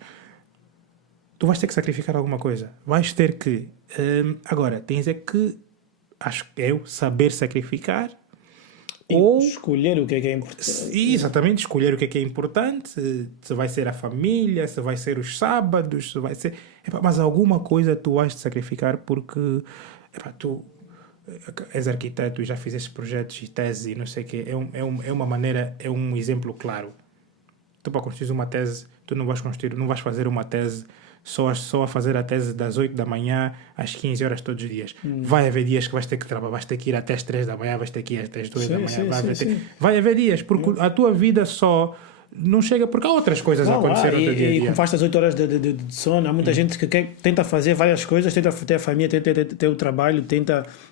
Tu vais ter que sacrificar alguma coisa. Vais ter que... agora, tens que... acho que saber sacrificar ou escolher o que é importante. Exatamente, escolher o que é importante, se vai ser a família, se vai ser os sábados, se vai ser... mas alguma coisa tu has de sacrificar porque tu és arquiteto e já fizeste projetos e teses e não sei o quê. É uma maneira, é um exemplo claro. Tu para construir uma tese, tu não vais fazer uma tese só a fazer a tese das 8 da manhã às 15 horas todos os dias. Vai haver dias que vais ter que trabalhar, vais ter que ir até às 3 da manhã, vais ter que ir até às 2 da manhã. Vai haver dias, porque a tua vida só não chega, porque há outras coisas a acontecer no teu dia a dia. E como faz as 8 horas de sono, há muita gente que tenta fazer várias coisas, tenta ter a família, tenta ter o trabalho,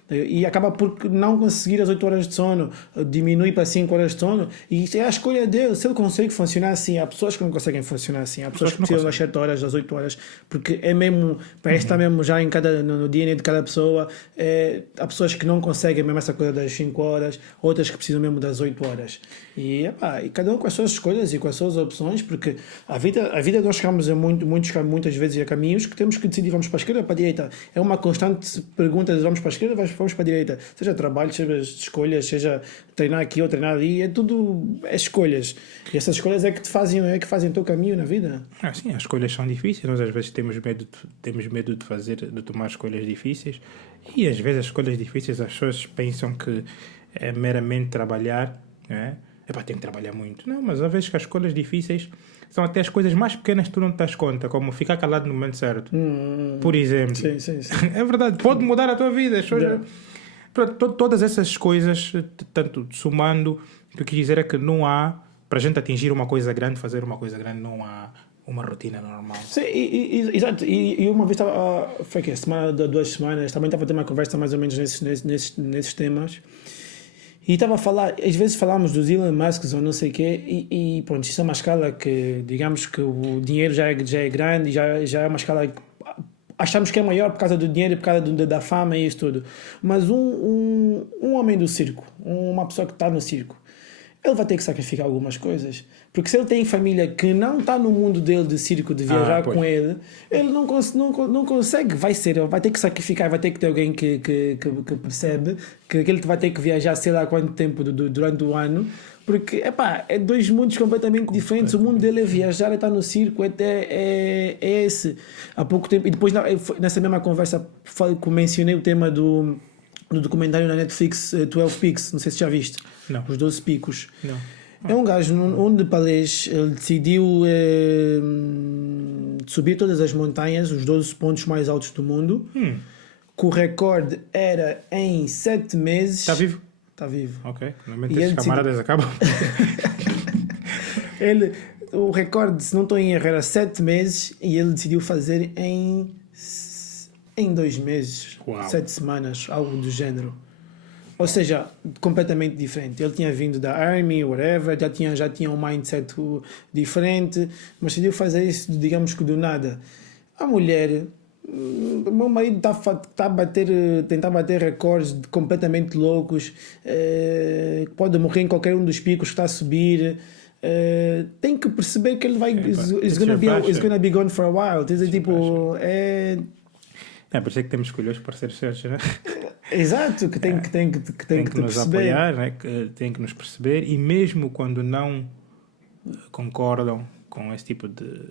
e acaba por não conseguir as 8 horas de sono, diminui para 5 horas de sono, e é a escolha dele. Se ele consegue funcionar assim, há pessoas que não conseguem funcionar assim, há pessoas que precisam das 7 horas, das 8 horas, porque é mesmo, parece que está mesmo já no DNA de cada pessoa. Há pessoas que não conseguem mesmo essa coisa das 5 horas, outras que precisam mesmo das 8 horas. E cada um com as suas escolhas e com as suas opções, porque a vida nós chegamos muitas vezes a caminhos que temos que decidir, vamos para a esquerda ou para a direita. É uma constante pergunta de vamos para a esquerda, vamos para a direita. Seja trabalho, seja escolhas, seja treinar aqui ou treinar ali, é tudo escolhas. E essas escolhas é que fazem o teu caminho na vida. Sim, as escolhas são difíceis, nós às vezes temos medo de tomar escolhas difíceis, e às vezes as escolhas difíceis as pessoas pensam que é meramente trabalhar, não é? Tenho que trabalhar muito. Não, mas às vezes que as escolhas difíceis são até as coisas mais pequenas que tu não te das conta, como ficar calado no momento certo. Por exemplo. Sim. É verdade, pode mudar a tua vida. Todas essas coisas, tanto somando, o que eu quis dizer é que não há, para a gente atingir uma coisa grande, fazer uma coisa grande, não há uma rotina normal. Sim, exato. E uma vez estava, foi que semana, 2 semanas, também estava a ter uma conversa mais ou menos nesses temas. E estava a falar, às vezes falamos dos Elon Musk ou não sei o quê, e pronto, isso é uma escala que, digamos que o dinheiro já é grande, já é uma escala que achamos que é maior por causa do dinheiro e por causa da fama e isso tudo. Mas um homem do circo, uma pessoa que está no circo, ele vai ter que sacrificar algumas coisas. Porque se ele tem família que não está no mundo dele de circo, de viajar com ele não consegue, vai ter que sacrificar, vai ter que ter alguém que percebe que ele vai ter que viajar sei lá quanto tempo durante o ano, porque é dois mundos completamente diferentes. O mundo dele é viajar, é estar no circo, é esse. Há pouco tempo, e depois nessa mesma conversa mencionei o tema do documentário na Netflix, 12 Peaks, não sei se já viste. Não. Os 12 Picos. Não. É um gajo onde Palês ele decidiu subir todas as montanhas, os 12 pontos mais altos do mundo, que o recorde era em 7 meses. Está vivo? Está vivo. Ok, normalmente esses camaradas acabam. O recorde, se não estou em erro, era 7 meses e ele decidiu fazer em 2 meses, Uau. 7 semanas, algo do género. Ou seja, completamente diferente. Ele tinha vindo da Army, whatever, já tinha um mindset diferente, mas decidiu fazer isso, digamos que do nada. A mulher, o meu marido está a tentar bater recordes completamente loucos, pode morrer em qualquer um dos picos que está a subir. Tem que perceber que ele vai. It's gonna be gone for a while. Tipo, É por isso que temos que escolher os parceiros certos, né? Exato, que tem que nos perceber. apoiar, né? Que tem que nos perceber, e mesmo quando não concordam com esse tipo de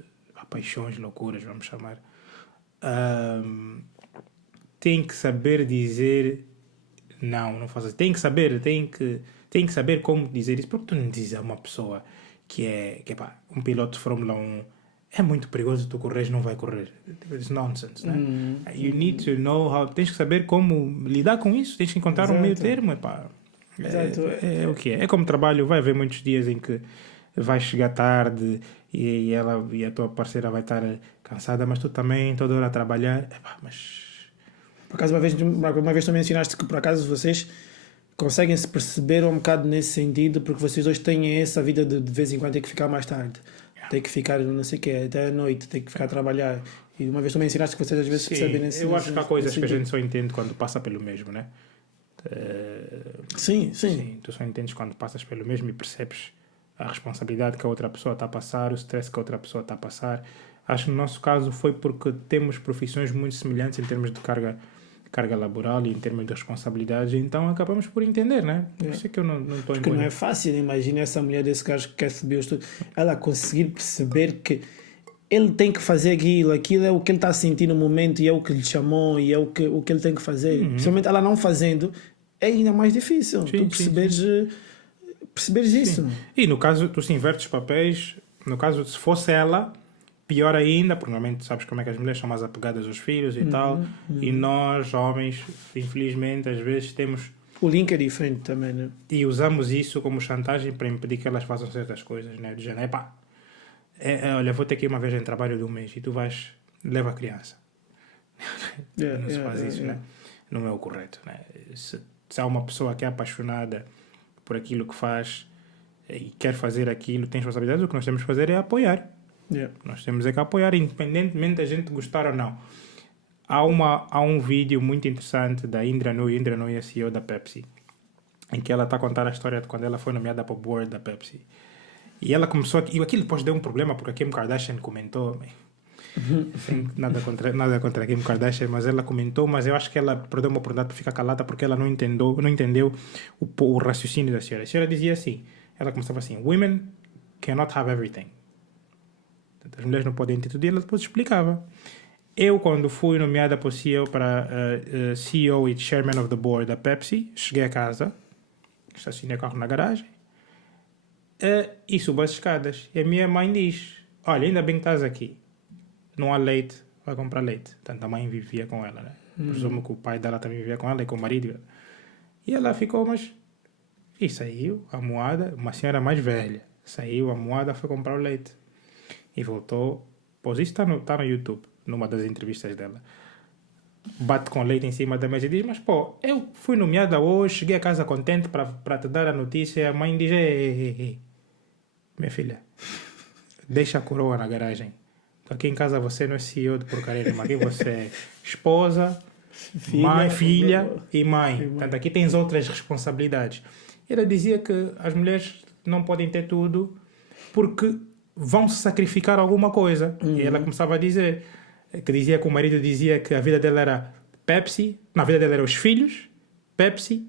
paixões, loucuras, vamos chamar, tem que saber dizer não faz assim. Tem que saber como dizer isso, porque tu não dizes a uma pessoa que é um piloto de Fórmula 1, é muito perigoso tu corres, não vai correr. It's nonsense, né? You need to know how... Tens que saber como lidar com isso. Tens que encontrar um meio termo. É o que é. É como trabalho. Vai haver muitos dias em que vais chegar tarde e a tua parceira vai estar cansada, mas tu também toda hora a trabalhar. Mas... Por acaso, uma vez tu mencionaste que por acaso vocês conseguem se perceber um bocado nesse sentido, porque vocês dois têm essa vida de vez em quando ter que ficar mais tarde. Tem que ficar não sei o quê, até à noite, tem que ficar a trabalhar. E uma vez também ensinaste que vocês às vezes percebem nesse eu acho que há coisas que a sentido. gente só entende quando passa pelo mesmo, né? Sim. Tu só entendes quando passas pelo mesmo e percebes a responsabilidade que a outra pessoa está a passar, o stress que a outra pessoa está a passar. Acho que no nosso caso foi porque temos profissões muito semelhantes em termos de carga laboral e em termos de responsabilidades, então acabamos por entender, né? Por isso é que eu não estou Porque não é fácil, imagina essa mulher desse gajo que quer subir o estudo, ela conseguir perceber que ele tem que fazer aquilo é o que ele está a sentir no momento e é o que lhe chamou e é o que ele tem que fazer. Principalmente ela não fazendo, é ainda mais difícil. Tu perceberes isso. E no caso, tu se invertes os papéis, no caso, se fosse ela, pior ainda, porque normalmente sabes como é que as mulheres são mais apegadas aos filhos e tal, e nós, homens, infelizmente, às vezes temos... O link é diferente também, né? E usamos isso como chantagem para impedir que elas façam certas coisas, né? Dizendo, olha, vou ter que ir uma vez em trabalho de um mês e tu vais, leva a criança. Não se faz isso, né? Não é o correto, né? Se há uma pessoa que é apaixonada por aquilo que faz e quer fazer aquilo, tem responsabilidade, o que nós temos que fazer é apoiar. Nós temos que apoiar, independentemente da gente gostar ou não. Há um vídeo muito interessante da Indra Nooyi é a CEO da Pepsi, em que ela está a contar a história de quando ela foi nomeada para o board da Pepsi. E ela começou e aquilo depois deu um problema porque a Kim Kardashian comentou, nada contra a Kim Kardashian, mas ela comentou, mas eu acho que ela perdeu uma oportunidade para ficar calada porque ela não entendeu o raciocínio da senhora. A senhora dizia assim, ela começava assim, women cannot have everything. As mulheres não podem ter tudo, e ela depois explicava. Eu, quando fui nomeada para CEO e Chairman of the Board da Pepsi, cheguei a casa, estacionei o carro na garagem e subo as escadas. E a minha mãe diz, olha, ainda bem que estás aqui. Não há leite, vai comprar leite. Portanto, a mãe vivia com ela, né? Presumo que o pai dela também vivia com ela e com o marido. E ela ficou, mas... E saiu a moada, uma senhora mais velha. Saiu a moada, foi comprar o leite. E voltou. Pois isso está no YouTube, numa das entrevistas dela. Bate com leite em cima da mesa e diz, mas pô, eu fui nomeada hoje, cheguei a casa contente para te dar a notícia. A mãe diz, ei, minha filha, deixa a coroa na garagem. Aqui em casa você não é CEO de porcaria nenhuma. Aqui você é esposa, mãe, filha e mãe. Portanto, aqui tens outras responsabilidades. Ela dizia que as mulheres não podem ter tudo porque vão se sacrificar alguma coisa. E ela começava a dizer que o marido dizia que a vida dela era Pepsi, na vida dela eram os filhos, Pepsi,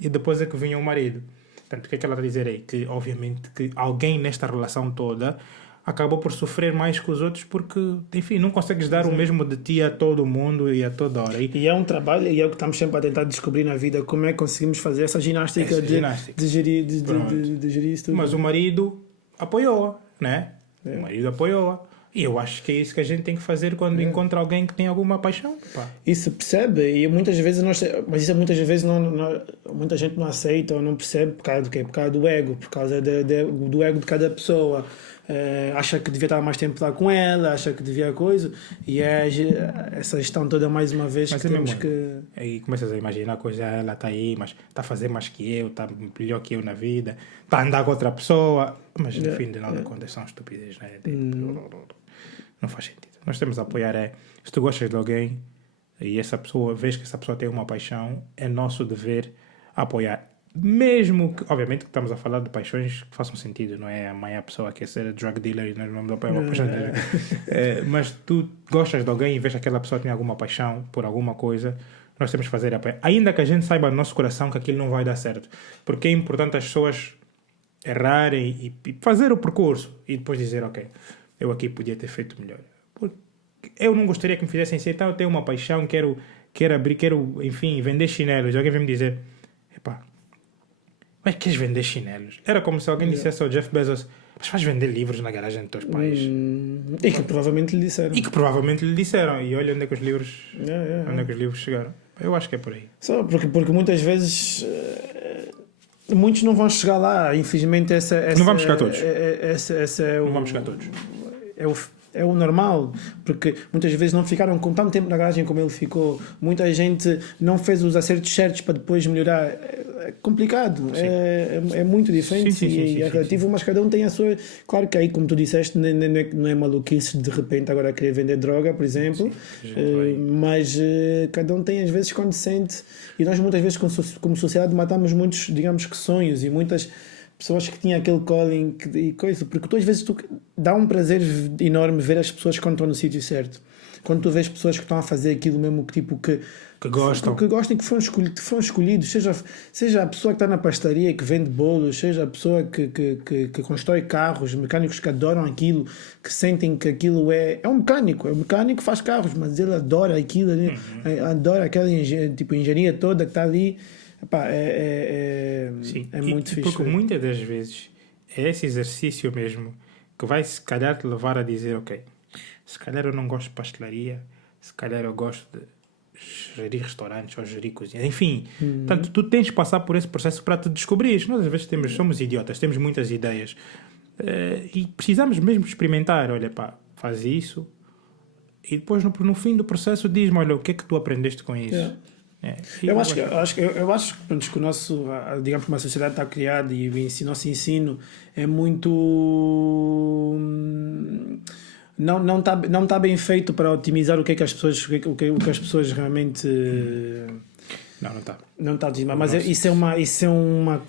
e depois é que vinha o marido. Portanto, o que é que ela está a dizer aí? Que obviamente que alguém nesta relação toda acabou por sofrer mais que os outros porque, enfim, não consegues dar o mesmo de ti a todo mundo e a toda hora. E é um trabalho, e é o que estamos sempre a tentar descobrir na vida, como é que conseguimos fazer essa ginástica, de gerir isso tudo. Mas o marido apoiou-a, né? O marido apoiou-a. E eu acho que é isso que a gente tem que fazer quando encontra alguém que tem alguma paixão. Pá. Isso percebe, e muitas vezes mas isso muitas vezes muita gente não aceita ou não percebe por causa do quê? Por causa do ego, por causa do ego de cada pessoa. Acha que devia estar mais tempo lá com ela, acha que devia coisa, e é essa gestão toda mais uma vez mas que temos que... Aí começas a imaginar a coisa, ela está aí, mas está a fazer mais que eu, está melhor que eu na vida, está a andar com outra pessoa, mas no fim de nada contas são estupidez, né? Não faz sentido. Nós temos a apoiar, se tu gostas de alguém e essa pessoa, vês que essa pessoa tem uma paixão, é nosso dever apoiar. Mesmo que, obviamente, que estamos a falar de paixões que façam sentido, não é? Amanhã a pessoa quer ser drug dealer e nós vamos apoiar uma paixão dele. Mas tu gostas de alguém e vês que aquela pessoa tem alguma paixão por alguma coisa, nós temos que fazer apoio. Ainda que a gente saiba no nosso coração que aquilo não vai dar certo. Porque é importante as pessoas errarem e fazer o percurso e depois dizer, ok, eu aqui podia ter feito melhor. Porque eu não gostaria que me fizessem assim, então eu tenho uma paixão, quero abrir, enfim, vender chinelos. Alguém vem me dizer, epá, mas queres vender chinelos? Era como se alguém dissesse ao Jeff Bezos, mas vais vender livros na garagem dos teus pais. E que provavelmente lhe disseram. E olha onde é que os livros, onde é que os livros chegaram. Eu acho que é por aí. Só porque muitas vezes muitos não vão chegar lá. Infelizmente não vamos chegar todos. Não vamos chegar todos. É o normal, porque muitas vezes não ficaram com tanto tempo na garagem como ele ficou. Muita gente não fez os acertos certos para depois melhorar. É complicado, é muito diferente e é relativo, mas cada um tem a sua... Claro que aí, como tu disseste, não é maluquice de repente agora querer vender droga, por exemplo, mas cada um tem às vezes quando sente, e nós muitas vezes como sociedade matamos muitos, digamos que sonhos, e muitas pessoas que tinham aquele calling e coisa, porque tu às vezes dá um prazer enorme ver as pessoas quando estão no sítio certo, quando tu vês pessoas que estão a fazer aquilo mesmo que gostam e que foram escolhidos, seja a pessoa que está na pastaria que vende bolos, seja a pessoa que constrói carros, mecânicos que adoram aquilo, que sentem que aquilo é um mecânico, que faz carros, mas ele adora aquilo, adora aquela engenharia toda que está ali. Epá, é muito fixe. Porque muitas das vezes é esse exercício mesmo que vai se calhar te levar a dizer, ok, se calhar eu não gosto de pastelaria, se calhar eu gosto de gerir restaurantes ou gerir cozinhas, enfim, portanto tu tens de passar por esse processo para te descobrir. Nós às vezes somos idiotas, temos muitas ideias e precisamos mesmo experimentar. Olha pá, faz isso e depois no fim do processo diz-me, olha, o que é que tu aprendeste com isso? Eu acho que o nosso, digamos que uma sociedade está criada e o nosso ensino é muito não está bem feito para otimizar o que é que as pessoas realmente não está mas isso é uma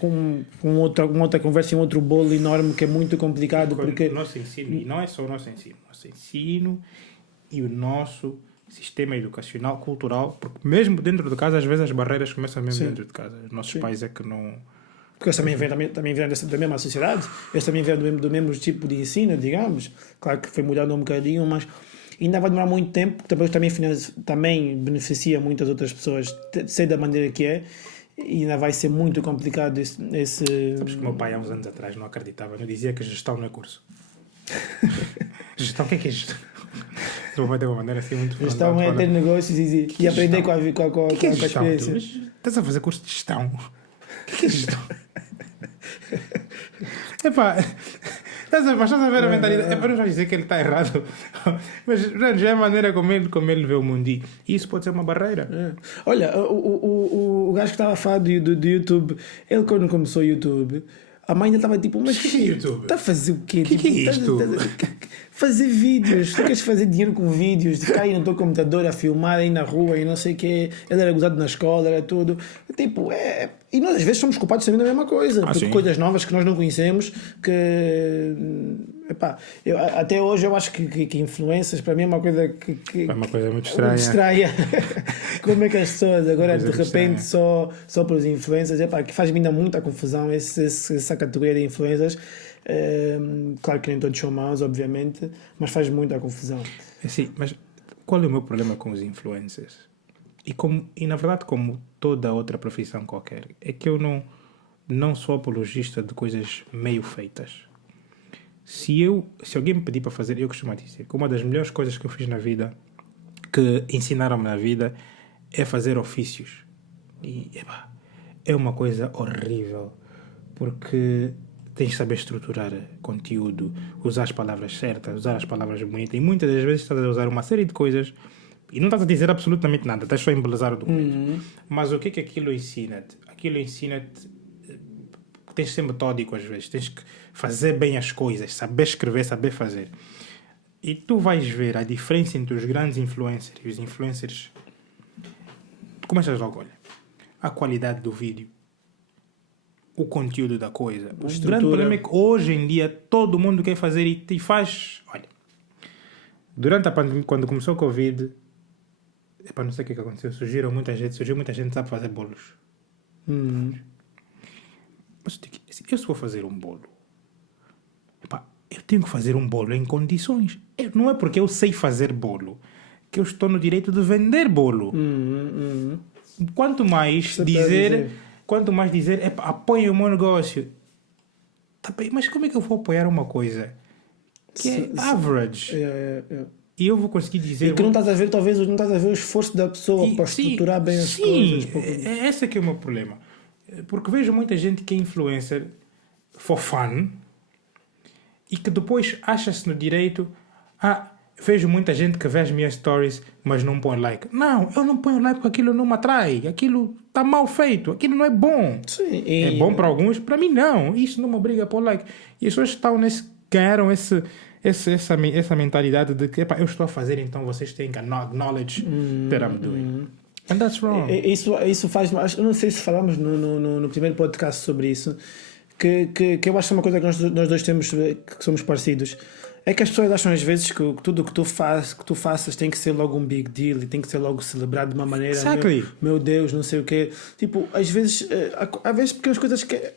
outra conversa, um outro bolo enorme que é muito complicado, porque o nosso ensino, e não é só o nosso ensino e o nosso sistema educacional, cultural, porque mesmo dentro de casa às vezes as barreiras começam mesmo dentro de casa. Os nossos pais é que não... Porque eles também vêm da mesma sociedade, eles também vêm do mesmo tipo de ensino, digamos. Claro que foi mudando um bocadinho, mas ainda vai demorar muito tempo, porque também beneficia muitas outras pessoas, sei da maneira que é, e ainda vai ser muito complicado esse... Sabes que o meu pai há uns anos atrás não acreditava, não dizia que gestão não é curso. Gestão, o que é gestão? Não vai de uma maneira assim muito frontal. Gestão é ter negócios e aprender com a O que é gestão? experiência. Estás a fazer curso de gestão? O que é gestão? Epá, estás a ver a mentalidade? É para não dizer que ele está errado, mas já é a maneira como ele vê o mundo. E isso pode ser uma barreira. É. Olha, o gajo que estava a falar do YouTube, ele quando começou o YouTube, a mãe dele estava tipo, mas Que é YouTube? está a fazer o quê? Que é isto? Fazer vídeos, tu queres fazer dinheiro com vídeos, de ficar aí no teu computador a filmar aí na rua e não sei o quê. Ele era gozado na escola, era tudo. Tipo, e nós às vezes somos culpados também da mesma coisa, porque sim. coisas novas que nós não conhecemos, que epá, até hoje eu acho que influências para mim é uma coisa que É uma coisa muito muito estranha. Como é que as pessoas agora Coisa de muito repente só pelos influencers, epá, que faz-me ainda muita confusão essa categoria de influencers. Claro que nem todos são maus, obviamente, mas faz muita confusão. Sim, mas qual é o meu problema com os influencers? E na verdade, como toda outra profissão qualquer, é que eu não sou apologista de coisas meio feitas. Se alguém me pedir para fazer, eu costumo dizer que uma das melhores coisas que eu fiz na vida, que ensinaram-me na vida, é fazer ofícios. E epá, é uma coisa horrível, porque tens de saber estruturar conteúdo, usar as palavras certas, usar as palavras bonitas, e muitas das vezes estás a usar uma série de coisas e não estás a dizer absolutamente nada, estás só a embelezar o documento. Mas o que é que aquilo ensina-te? Aquilo ensina-te, tens de ser metódico às vezes, tens que fazer bem as coisas, saber escrever, saber fazer. E tu vais ver a diferença entre os grandes influencers e os influencers. Tu começas logo, olha, a qualidade do vídeo, o conteúdo da coisa. O grande problema é que hoje em dia todo mundo quer fazer e faz. Olha, durante a pandemia, quando começou o Covid, epá, não sei o que aconteceu, surgiu muita gente que sabe fazer bolos. Mas eu se vou fazer um bolo, epá, eu tenho que fazer um bolo em condições. Não é porque eu sei fazer bolo que eu estou no direito de vender bolo. Quanto mais dizer, apoiem o meu negócio. Tá bem, mas como é que eu vou apoiar uma coisa que é average? E eu vou conseguir dizer... E que não estás a ver, talvez, não estás a ver o esforço da pessoa para estruturar bem as coisas. Sim, esse é que é o meu problema. Porque vejo muita gente que é influencer for fun e que depois acha-se no direito... vejo muita gente que vê as minhas stories, mas não põe like. Não, eu não ponho like porque aquilo não me atrai. Aquilo está mal feito. Aquilo não é bom. Sim, É bom para alguns, para mim não. Isso não me obriga a pôr like. E as pessoas ganharam essa mentalidade de que eu estou a fazer, então vocês têm que acknowledge that I'm doing. And that's wrong. Isso faz... Eu não sei se falamos no primeiro podcast sobre isso, que eu acho que é uma coisa que nós dois temos, que somos parecidos. É que as pessoas acham às vezes que tudo o que tu faças tem que ser logo um big deal e tem que ser logo celebrado de uma maneira... Exactly. Meu Deus, não sei o quê. Tipo, às vezes pequenas coisas que...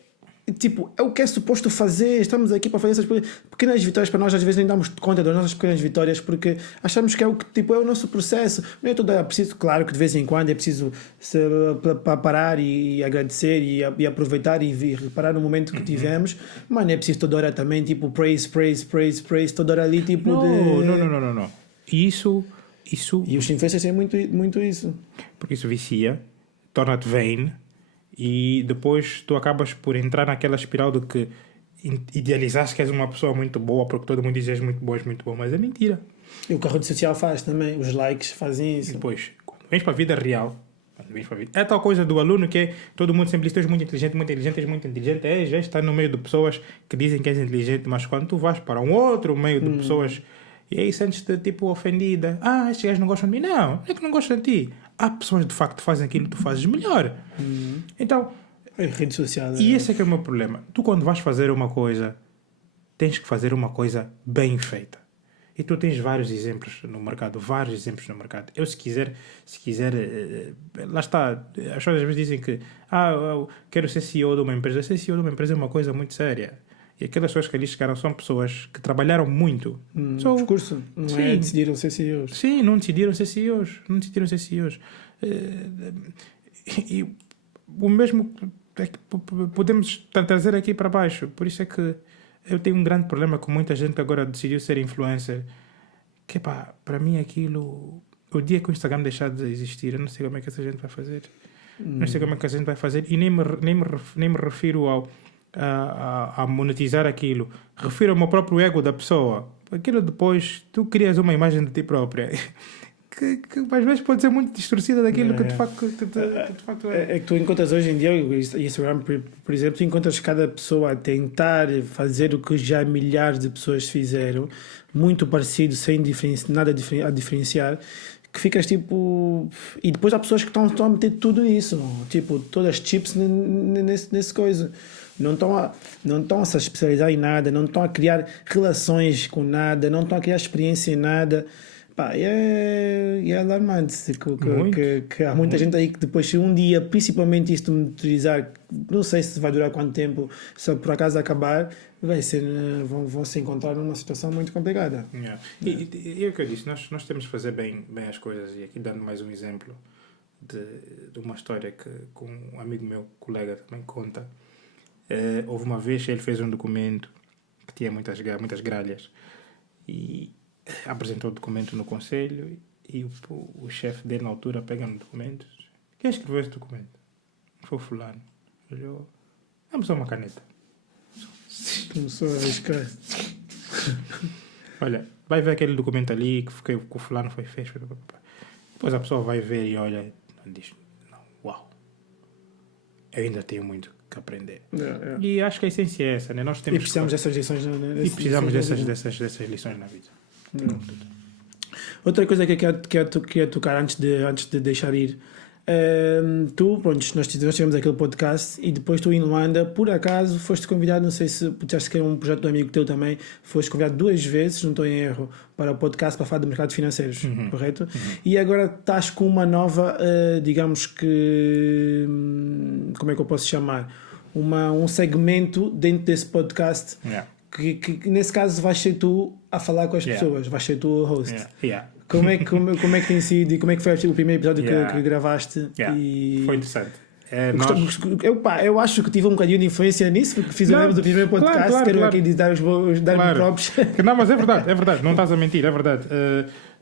Tipo, é o que é suposto fazer. Estamos aqui para fazer essas pequenas vitórias. Para nós às vezes nem damos conta das nossas pequenas vitórias porque achamos que é o nosso processo. Não é tudo, é preciso, claro que de vez em quando é preciso parar e agradecer e aproveitar e reparar no momento que tivemos, mas não é preciso toda hora também tipo praise, toda hora ali tipo Não. Isso e os influencers têm muito isso, porque isso vicia, torna-te vain. E depois tu acabas por entrar naquela espiral de que idealizaste que és uma pessoa muito boa porque todo mundo diz que és muito bom, mas é mentira. E o que a rede social faz também, os likes fazem isso. E depois, quando vens para a vida real, é tal coisa do aluno que é todo mundo sempre diz que és muito inteligente, já está no meio de pessoas que dizem que és inteligente, mas quando tu vais para um outro meio de pessoas e aí sentes-te tipo ofendida, estes gajos não gostam de mim, não é que não gostam de ti. Há pessoas de facto que fazem aquilo que tu fazes melhor. Então, a rede social. E esse é que é o meu problema. Tu quando vais fazer uma coisa, tens que fazer uma coisa bem feita. E tu tens vários exemplos no mercado. Eu se quiser, lá está. As pessoas às vezes dizem que eu quero ser CEO de uma empresa. Ser CEO de uma empresa é uma coisa muito séria. E aquelas pessoas que ali chegaram são pessoas que trabalharam muito. O discurso não é decidiram ser CEOs. Sim, não decidiram ser CEOs. E o mesmo é que podemos trazer aqui para baixo. Por isso é que eu tenho um grande problema com muita gente que agora decidiu ser influencer, que pá, para mim aquilo, o dia que o Instagram deixar de existir, eu não sei como é que essa gente vai fazer. Não sei como é que a gente vai fazer e nem me refiro a monetizar aquilo. Refiro ao meu próprio ego da pessoa. Aquilo depois, tu crias uma imagem de ti própria que às vezes pode ser muito distorcida daquilo que de facto é. É que tu encontras hoje em dia, o Instagram, por exemplo, tu encontras cada pessoa a tentar fazer o que já milhares de pessoas fizeram, muito parecido, sem nada a diferenciar, que ficas tipo... E depois há pessoas que estão a meter tudo nisso, tipo, todas as chips nesse coisa. Não estão a se especializar em nada, não estão a criar relações com nada, não estão a criar experiência em nada. Pá, é alarmante que há muita gente aí que depois, se um dia, principalmente isto monetizar, não sei se vai durar quanto tempo, se por acaso acabar, vão se encontrar numa situação muito complicada. Yeah. E é o que eu disse, nós temos de fazer bem as coisas, e aqui dando mais um exemplo de uma história que um amigo meu, colega, também conta. Houve uma vez ele fez um documento que tinha muitas gralhas e apresentou o documento no conselho e o chefe dele na altura pega no documento. Quem escreveu esse documento? Foi o fulano. Olhou, vamos usar uma caneta. Começou a arriscar. Olha, vai ver aquele documento ali que o fulano fez. Depois a pessoa vai ver e olha e diz, não, uau, eu ainda tenho muito que aprender. E acho que a essência é essa, né? Nós temos precisamos dessas lições dessas lições na vida. Outra coisa que eu quero tocar antes de deixar ir, tu, pronto, nós tivemos aquele podcast e depois tu em Luanda, por acaso foste convidado, não sei se pudeste que era um projeto do amigo teu também, foste convidado 2 vezes, não estou em erro, para o podcast para falar de mercados financeiros, correto? E agora estás com uma nova, digamos que, como é que eu posso chamar? Um segmento dentro desse podcast. Que nesse caso vais ser tu a falar com as pessoas, vais ser tu o host. Como é que tem sido e como é que foi o primeiro episódio que gravaste? E... Foi interessante. Eu acho que tive um bocadinho de influência nisso, porque fiz o primeiro podcast, quero aqui dar-me props. Não, mas é verdade, não estás a mentir, é verdade.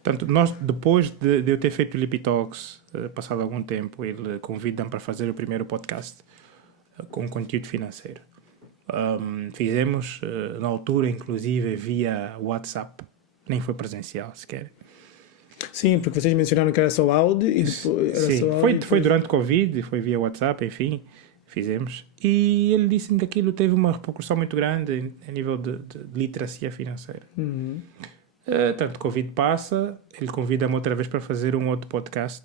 Portanto, nós, depois de eu ter feito o Lippy Talks, passado algum tempo, ele convida-me para fazer o primeiro podcast com conteúdo financeiro. Fizemos na altura, inclusive, via WhatsApp, nem foi presencial sequer. Sim, porque vocês mencionaram que era só áudio e depois era só áudio, foi durante Covid, foi via WhatsApp, enfim, fizemos. E ele disse-me que aquilo teve uma repercussão muito grande a nível de literacia financeira. Tanto Covid passa, ele convida-me outra vez para fazer um outro podcast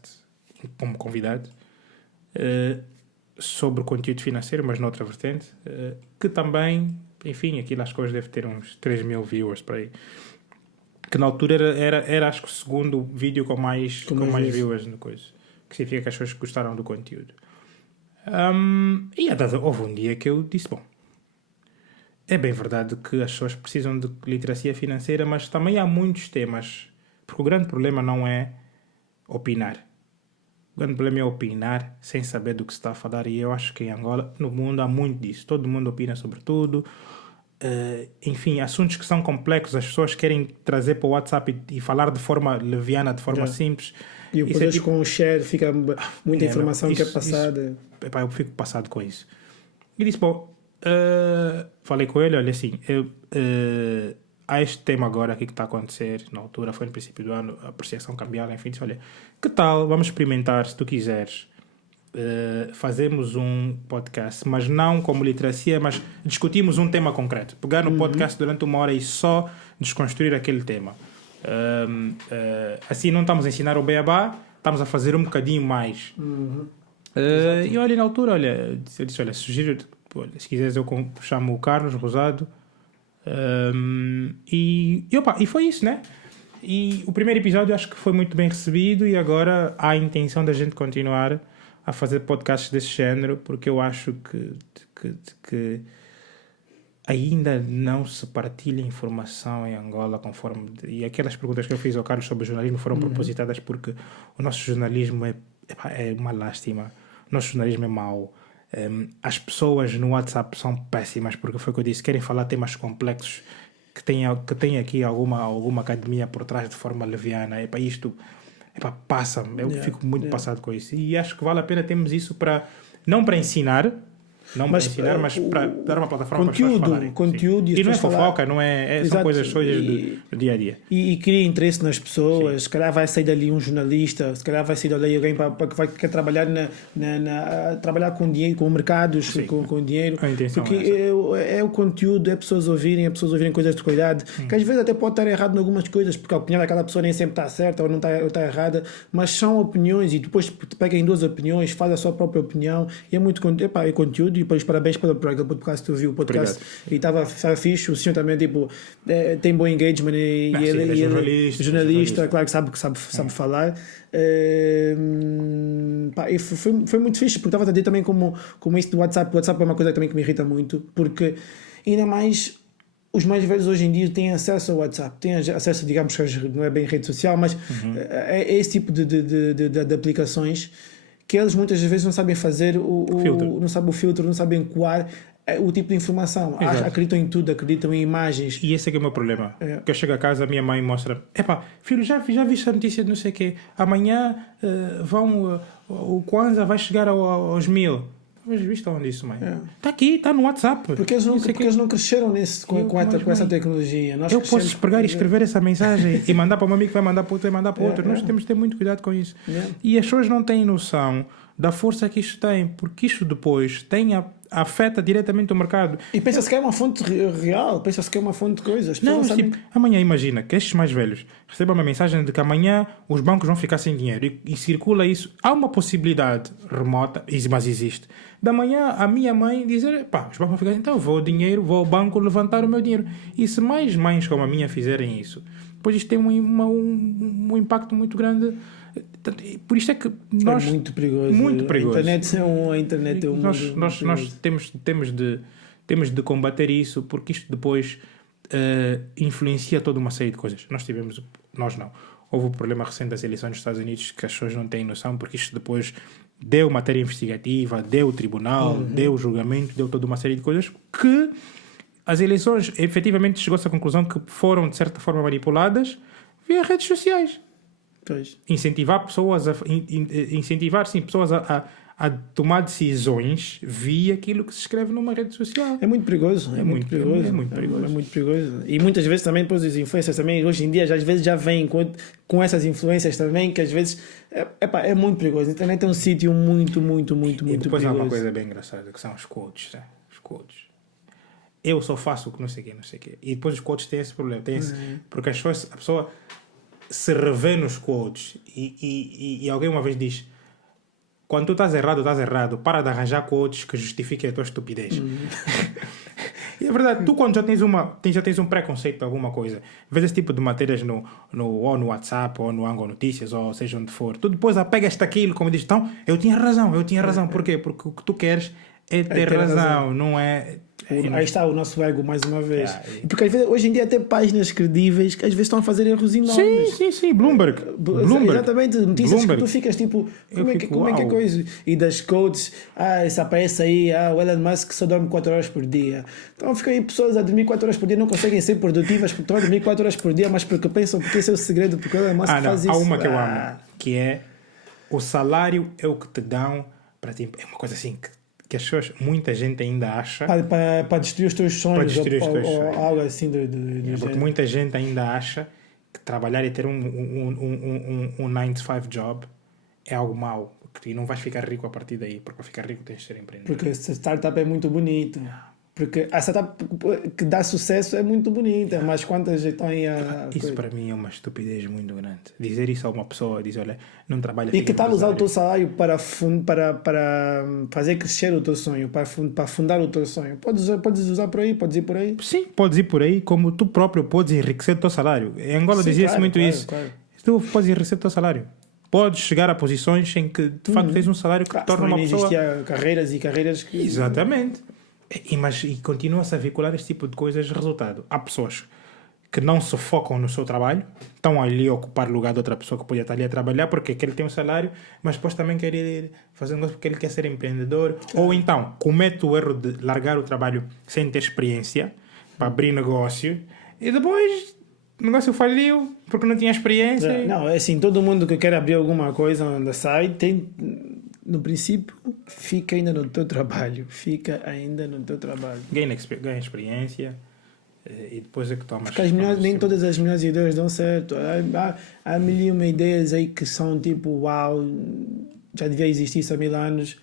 como convidado. Sobre conteúdo financeiro, mas noutra vertente, que também, enfim, aquilo as coisas deve ter uns 3.000 viewers para aí. Que na altura era acho que o segundo vídeo com mais viewers no coisa. Que significa que as pessoas gostaram do conteúdo. E houve um dia que eu disse, bom, é bem verdade que as pessoas precisam de literacia financeira, mas também há muitos temas, porque o grande problema não é opinar. O grande problema é opinar sem saber do que se está a falar, e eu acho que em Angola, no mundo, há muito disso. Todo mundo opina sobre tudo. Enfim, assuntos que são complexos, as pessoas querem trazer para o WhatsApp e falar de forma leviana, de forma simples. E depois com o share fica muita informação que é passada. Eu fico passado com isso. E disse, bom, falei com ele, olha assim, há este tema agora aqui que está a acontecer, na altura foi no princípio do ano, a apreciação cambial, enfim, disse, olha, que tal, vamos experimentar, se tu quiseres, fazemos um podcast, mas não como literacia, mas discutimos um tema concreto, pegar no podcast durante 1 hora e só desconstruir aquele tema. Assim não estamos a ensinar o beabá, estamos a fazer um bocadinho mais. E olha, na altura, eu disse, olha, sugiro, se quiseres eu chamo o Carlos Rosado. E foi isso, né? E o primeiro episódio acho que foi muito bem recebido e agora há a intenção da gente continuar a fazer podcasts desse género, porque eu acho que ainda não se partilha informação em Angola conforme... E aquelas perguntas que eu fiz ao Carlos sobre o jornalismo foram propositadas porque o nosso jornalismo é uma lástima. O nosso jornalismo é mau. As pessoas no WhatsApp são péssimas, porque foi o que eu disse, querem falar temas complexos que tem aqui alguma academia por trás de forma leviana. Epá, isto passa-me. Eu fico muito passado com isso. E acho que vale a pena termos isso não para ensinar, mas para dar uma plataforma para as pessoas falarem. Conteúdo e não é fofoca, não são coisas do dia a dia. E cria interesse nas pessoas. Se calhar vai sair dali um jornalista, se calhar vai sair dali alguém que quer trabalhar trabalhar com dinheiro, com mercados, com dinheiro. Porque é o conteúdo, é pessoas ouvirem coisas de qualidade, que às vezes até pode estar errado em algumas coisas, porque a opinião daquela pessoa nem sempre está certa ou não está errada, mas são opiniões e depois pega em duas opiniões, faz a sua própria opinião e é muito conteúdo. E depois parabéns pelo podcast que tu viu o podcast. Obrigado. E estava fixe, o senhor também tem bom engagement e ele é jornalista, claro que sabe falar. E foi muito fixe, porque estava a dizer também como isso do WhatsApp. O WhatsApp é uma coisa também que me irrita muito, porque ainda mais os mais velhos hoje em dia têm acesso ao WhatsApp, têm acesso, digamos, não é bem rede social, mas é esse tipo de aplicações que eles muitas vezes não sabem fazer não sabem o filtro, não sabem coar o tipo de informação. Acreditam em tudo, acreditam em imagens. E esse é que é o meu problema. Que eu chego a casa, a minha mãe mostra: filho, já viste a notícia de não sei o quê? Amanhã o Kwanzaa vai chegar aos 1000. Mas viste onde isso, mãe? Está aqui, está no WhatsApp. Porque eles não cresceram com essa tecnologia. Eu posso pegar e escrever essa mensagem e mandar para um amigo que vai mandar para outro e mandar para outro. Nós temos de ter muito cuidado com isso. E as pessoas não têm noção da força que isto tem, porque isto depois afeta diretamente o mercado. E pensa-se que é uma fonte real, pensa-se que é uma fonte de coisas. Não, amanhã imagina que estes mais velhos recebam uma mensagem de que amanhã os bancos vão ficar sem dinheiro e circula isso. Há uma possibilidade remota, mas existe, da manhã a minha mãe dizer: os bancos vão ficar, então vou ao banco levantar o meu dinheiro. E se mais mães como a minha fizerem isso, depois isto tem um impacto muito grande. Por isto é que nós... É muito perigoso. Muito perigoso. A internet é um nós temos de combater isso, porque isto depois influencia toda uma série de coisas. Houve um problema recente das eleições dos Estados Unidos que as pessoas não têm noção, porque isto depois deu matéria investigativa, deu tribunal, deu julgamento, deu toda uma série de coisas que as eleições efetivamente chegou-se à conclusão que foram de certa forma manipuladas via redes sociais. Pois. Incentivar pessoas a tomar decisões via aquilo que se escreve numa rede social. É muito perigoso. É muito perigoso. E muitas vezes também depois as influências também, hoje em dia, às vezes já vêm com essas influências também, que às vezes é muito perigoso. A internet é um sítio muito perigoso. E depois há uma coisa bem engraçada, que são os quotes. Né? Os quotes. Eu só faço o que não sei o quê. E depois os quotes têm esse problema. Porque a pessoa se revê nos quotes e alguém uma vez diz: quando tu estás errado, para de arranjar quotes que justifiquem a tua estupidez. E é verdade, tu quando já tens um preconceito para alguma coisa, vês esse tipo de matérias ou no WhatsApp, ou no Ango Notícias, ou seja onde for, tu depois apegas-te aquilo, como dizes: então, eu tinha razão. Porquê? Porque o que tu queres é ter razão, não é... Aí está o nosso ego mais uma vez. Porque às vezes, hoje em dia até páginas credíveis que às vezes estão a fazer erros enormes. Sim, Bloomberg. Exatamente, notícias que tu ficas tipo, como é que é coisa? E das codes, isso aparece aí, o Elon Musk só dorme 4 horas por dia. Então ficam aí pessoas a dormir 4 horas por dia, não conseguem ser produtivas porque estão a dormir 4 horas por dia, mas porque pensam porque esse é o segredo, porque o Elon Musk faz isso. Há uma que eu amo, que é: o salário é o que te dão para ti. É uma coisa assim que as pessoas, muita gente ainda acha... Para destruir os teus sonhos, ou algo assim porque muita gente ainda acha que trabalhar e ter um 9-to-5 job é algo mau. E não vais ficar rico a partir daí, porque para ficar rico tens de ser empreendedor. Porque essa startup é muito bonita. Porque a startup que dá sucesso é muito bonita, mas quantas estão aí Isso para mim é uma estupidez muito grande. Dizer isso a uma pessoa, dizer: olha, não trabalha... E que tal usar o teu salário para fazer crescer o teu sonho, para fundar o teu sonho? Podes usar por aí, podes ir por aí? Sim, podes ir por aí, como tu próprio podes enriquecer o teu salário. Em Angola dizia-se muito isso. Claro. Tu podes enriquecer o teu salário. Podes chegar a posições em que, de facto, tens um salário que te torna uma pessoa... Existia carreiras e carreiras que... Exatamente. E continua-se a vincular este tipo de coisas. Resultado: há pessoas que não se focam no seu trabalho, estão ali a ocupar o lugar de outra pessoa que podia estar ali a trabalhar porque ele tem um salário, mas depois também quer ir fazer um negócio porque ele quer ser empreendedor. Ou então comete o erro de largar o trabalho sem ter experiência para abrir negócio E depois o negócio faliu porque não tinha experiência. Não, é assim, todo mundo que quer abrir alguma coisa on the side tem, no princípio, fica ainda no teu trabalho. Fica ainda no teu trabalho. Ganha experiência e depois é que tomas. Porque nem todas as melhores ideias dão certo. Há mil e uma ideias aí que são tipo, uau, já devia existir isso há 1000 anos.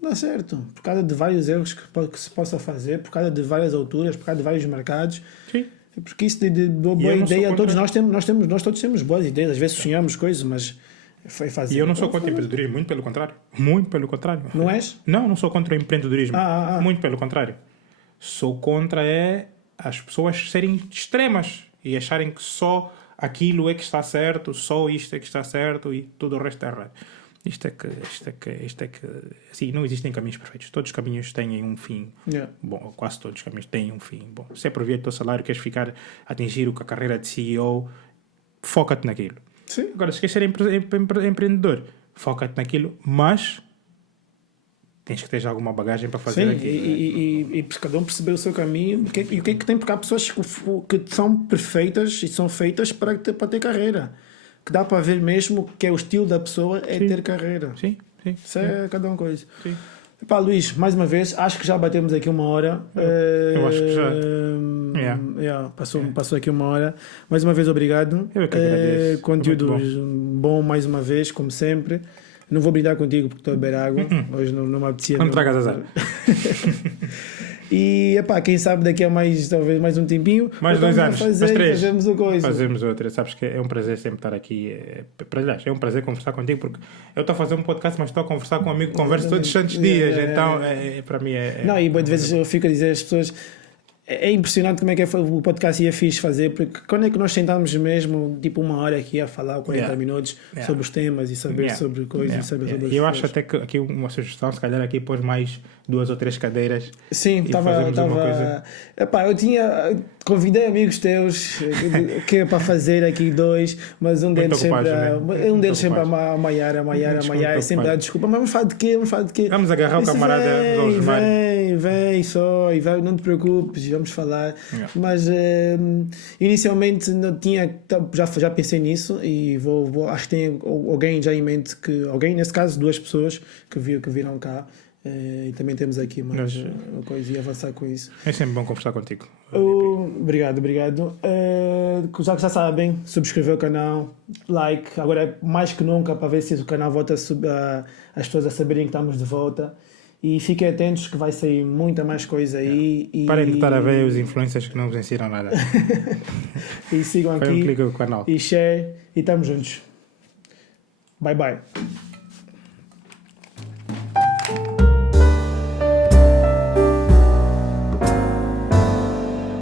Não dá certo. Por causa de vários erros que se possa fazer, por causa de várias alturas, por causa de vários mercados. Sim. Porque isso de boa ideia, todos nós todos temos boas ideias. Às vezes sonhamos coisas, mas foi fazer. E eu não sou contra o empreendedorismo, muito pelo contrário. Muito pelo contrário. Não és? Não sou contra o empreendedorismo. Muito pelo contrário. Sou contra as pessoas serem extremas e acharem que só aquilo é que está certo, só isto é que está certo e tudo o resto é errado. Isto é que assim, não existem caminhos perfeitos. Todos os caminhos têm um fim. Yeah. Bom, quase todos os caminhos têm um fim. Bom, se é por via do teu salário, queres atingir a carreira de CEO, foca-te naquilo. Sim. Agora, se queres ser empreendedor, foca-te naquilo, mas tens que ter alguma bagagem para fazer aquilo. E cada um perceber o seu caminho e o que é que tem, porque há pessoas que são perfeitas e são feitas para ter carreira. Que dá para ver mesmo que é o estilo da pessoa é ter carreira. Sim. Isso é cada uma coisa. Sim. Epá, Luís, mais uma vez, acho que já batemos aqui 1 hora. Eu acho que já. Passou aqui 1 hora. Mais uma vez, obrigado. Eu é que agradeço. Conteúdo bom mais uma vez, como sempre. Não vou brindar contigo porque estou a beber água. Hoje não me apetecia. Não tragas azar. E, epá, quem sabe daqui a talvez mais um tempinho. Mais 2 anos, mais 3. Fazemos o coisa. Fazemos outra. Sabes que é um prazer sempre estar aqui. É um prazer conversar contigo, porque eu estou a fazer um podcast, mas estou a conversar com um amigo que converso todos os santos dias. Então, para mim Não, e muitas vezes eu fico a dizer às pessoas... É impressionante como é que o podcast ia fixe fazer, porque quando é que nós sentamos mesmo, tipo 1 hora aqui a falar 40 minutos sobre os temas e saber sobre coisas e saber sobre as eu acho até que aqui uma sugestão, se calhar aqui pôs mais 2 ou 3 cadeiras. Sim, estava. Convidei amigos teus que é para fazer aqui 2, mas um deles sempre a Maiara, sempre dá desculpa, mas vamos falar de quê? Vamos agarrar o camarada vem só, e vai, não te preocupes, vamos falar. Mas inicialmente não tinha, já pensei nisso e acho que tem alguém já em mente, alguém, nesse caso 2 pessoas que viram cá. E também temos aqui mais uma coisa e avançar com isso. É sempre bom conversar contigo. Obrigado. Já sabem, subscrever o canal, like, agora é mais que nunca para ver se o canal volta as pessoas a saberem que estamos de volta. E fiquem atentos que vai sair muita mais coisa aí. Parem de estar a ver os influencers que não vos ensinam nada. E sigam aqui. Foi um clique do canal. E share. E estamos juntos. Bye bye.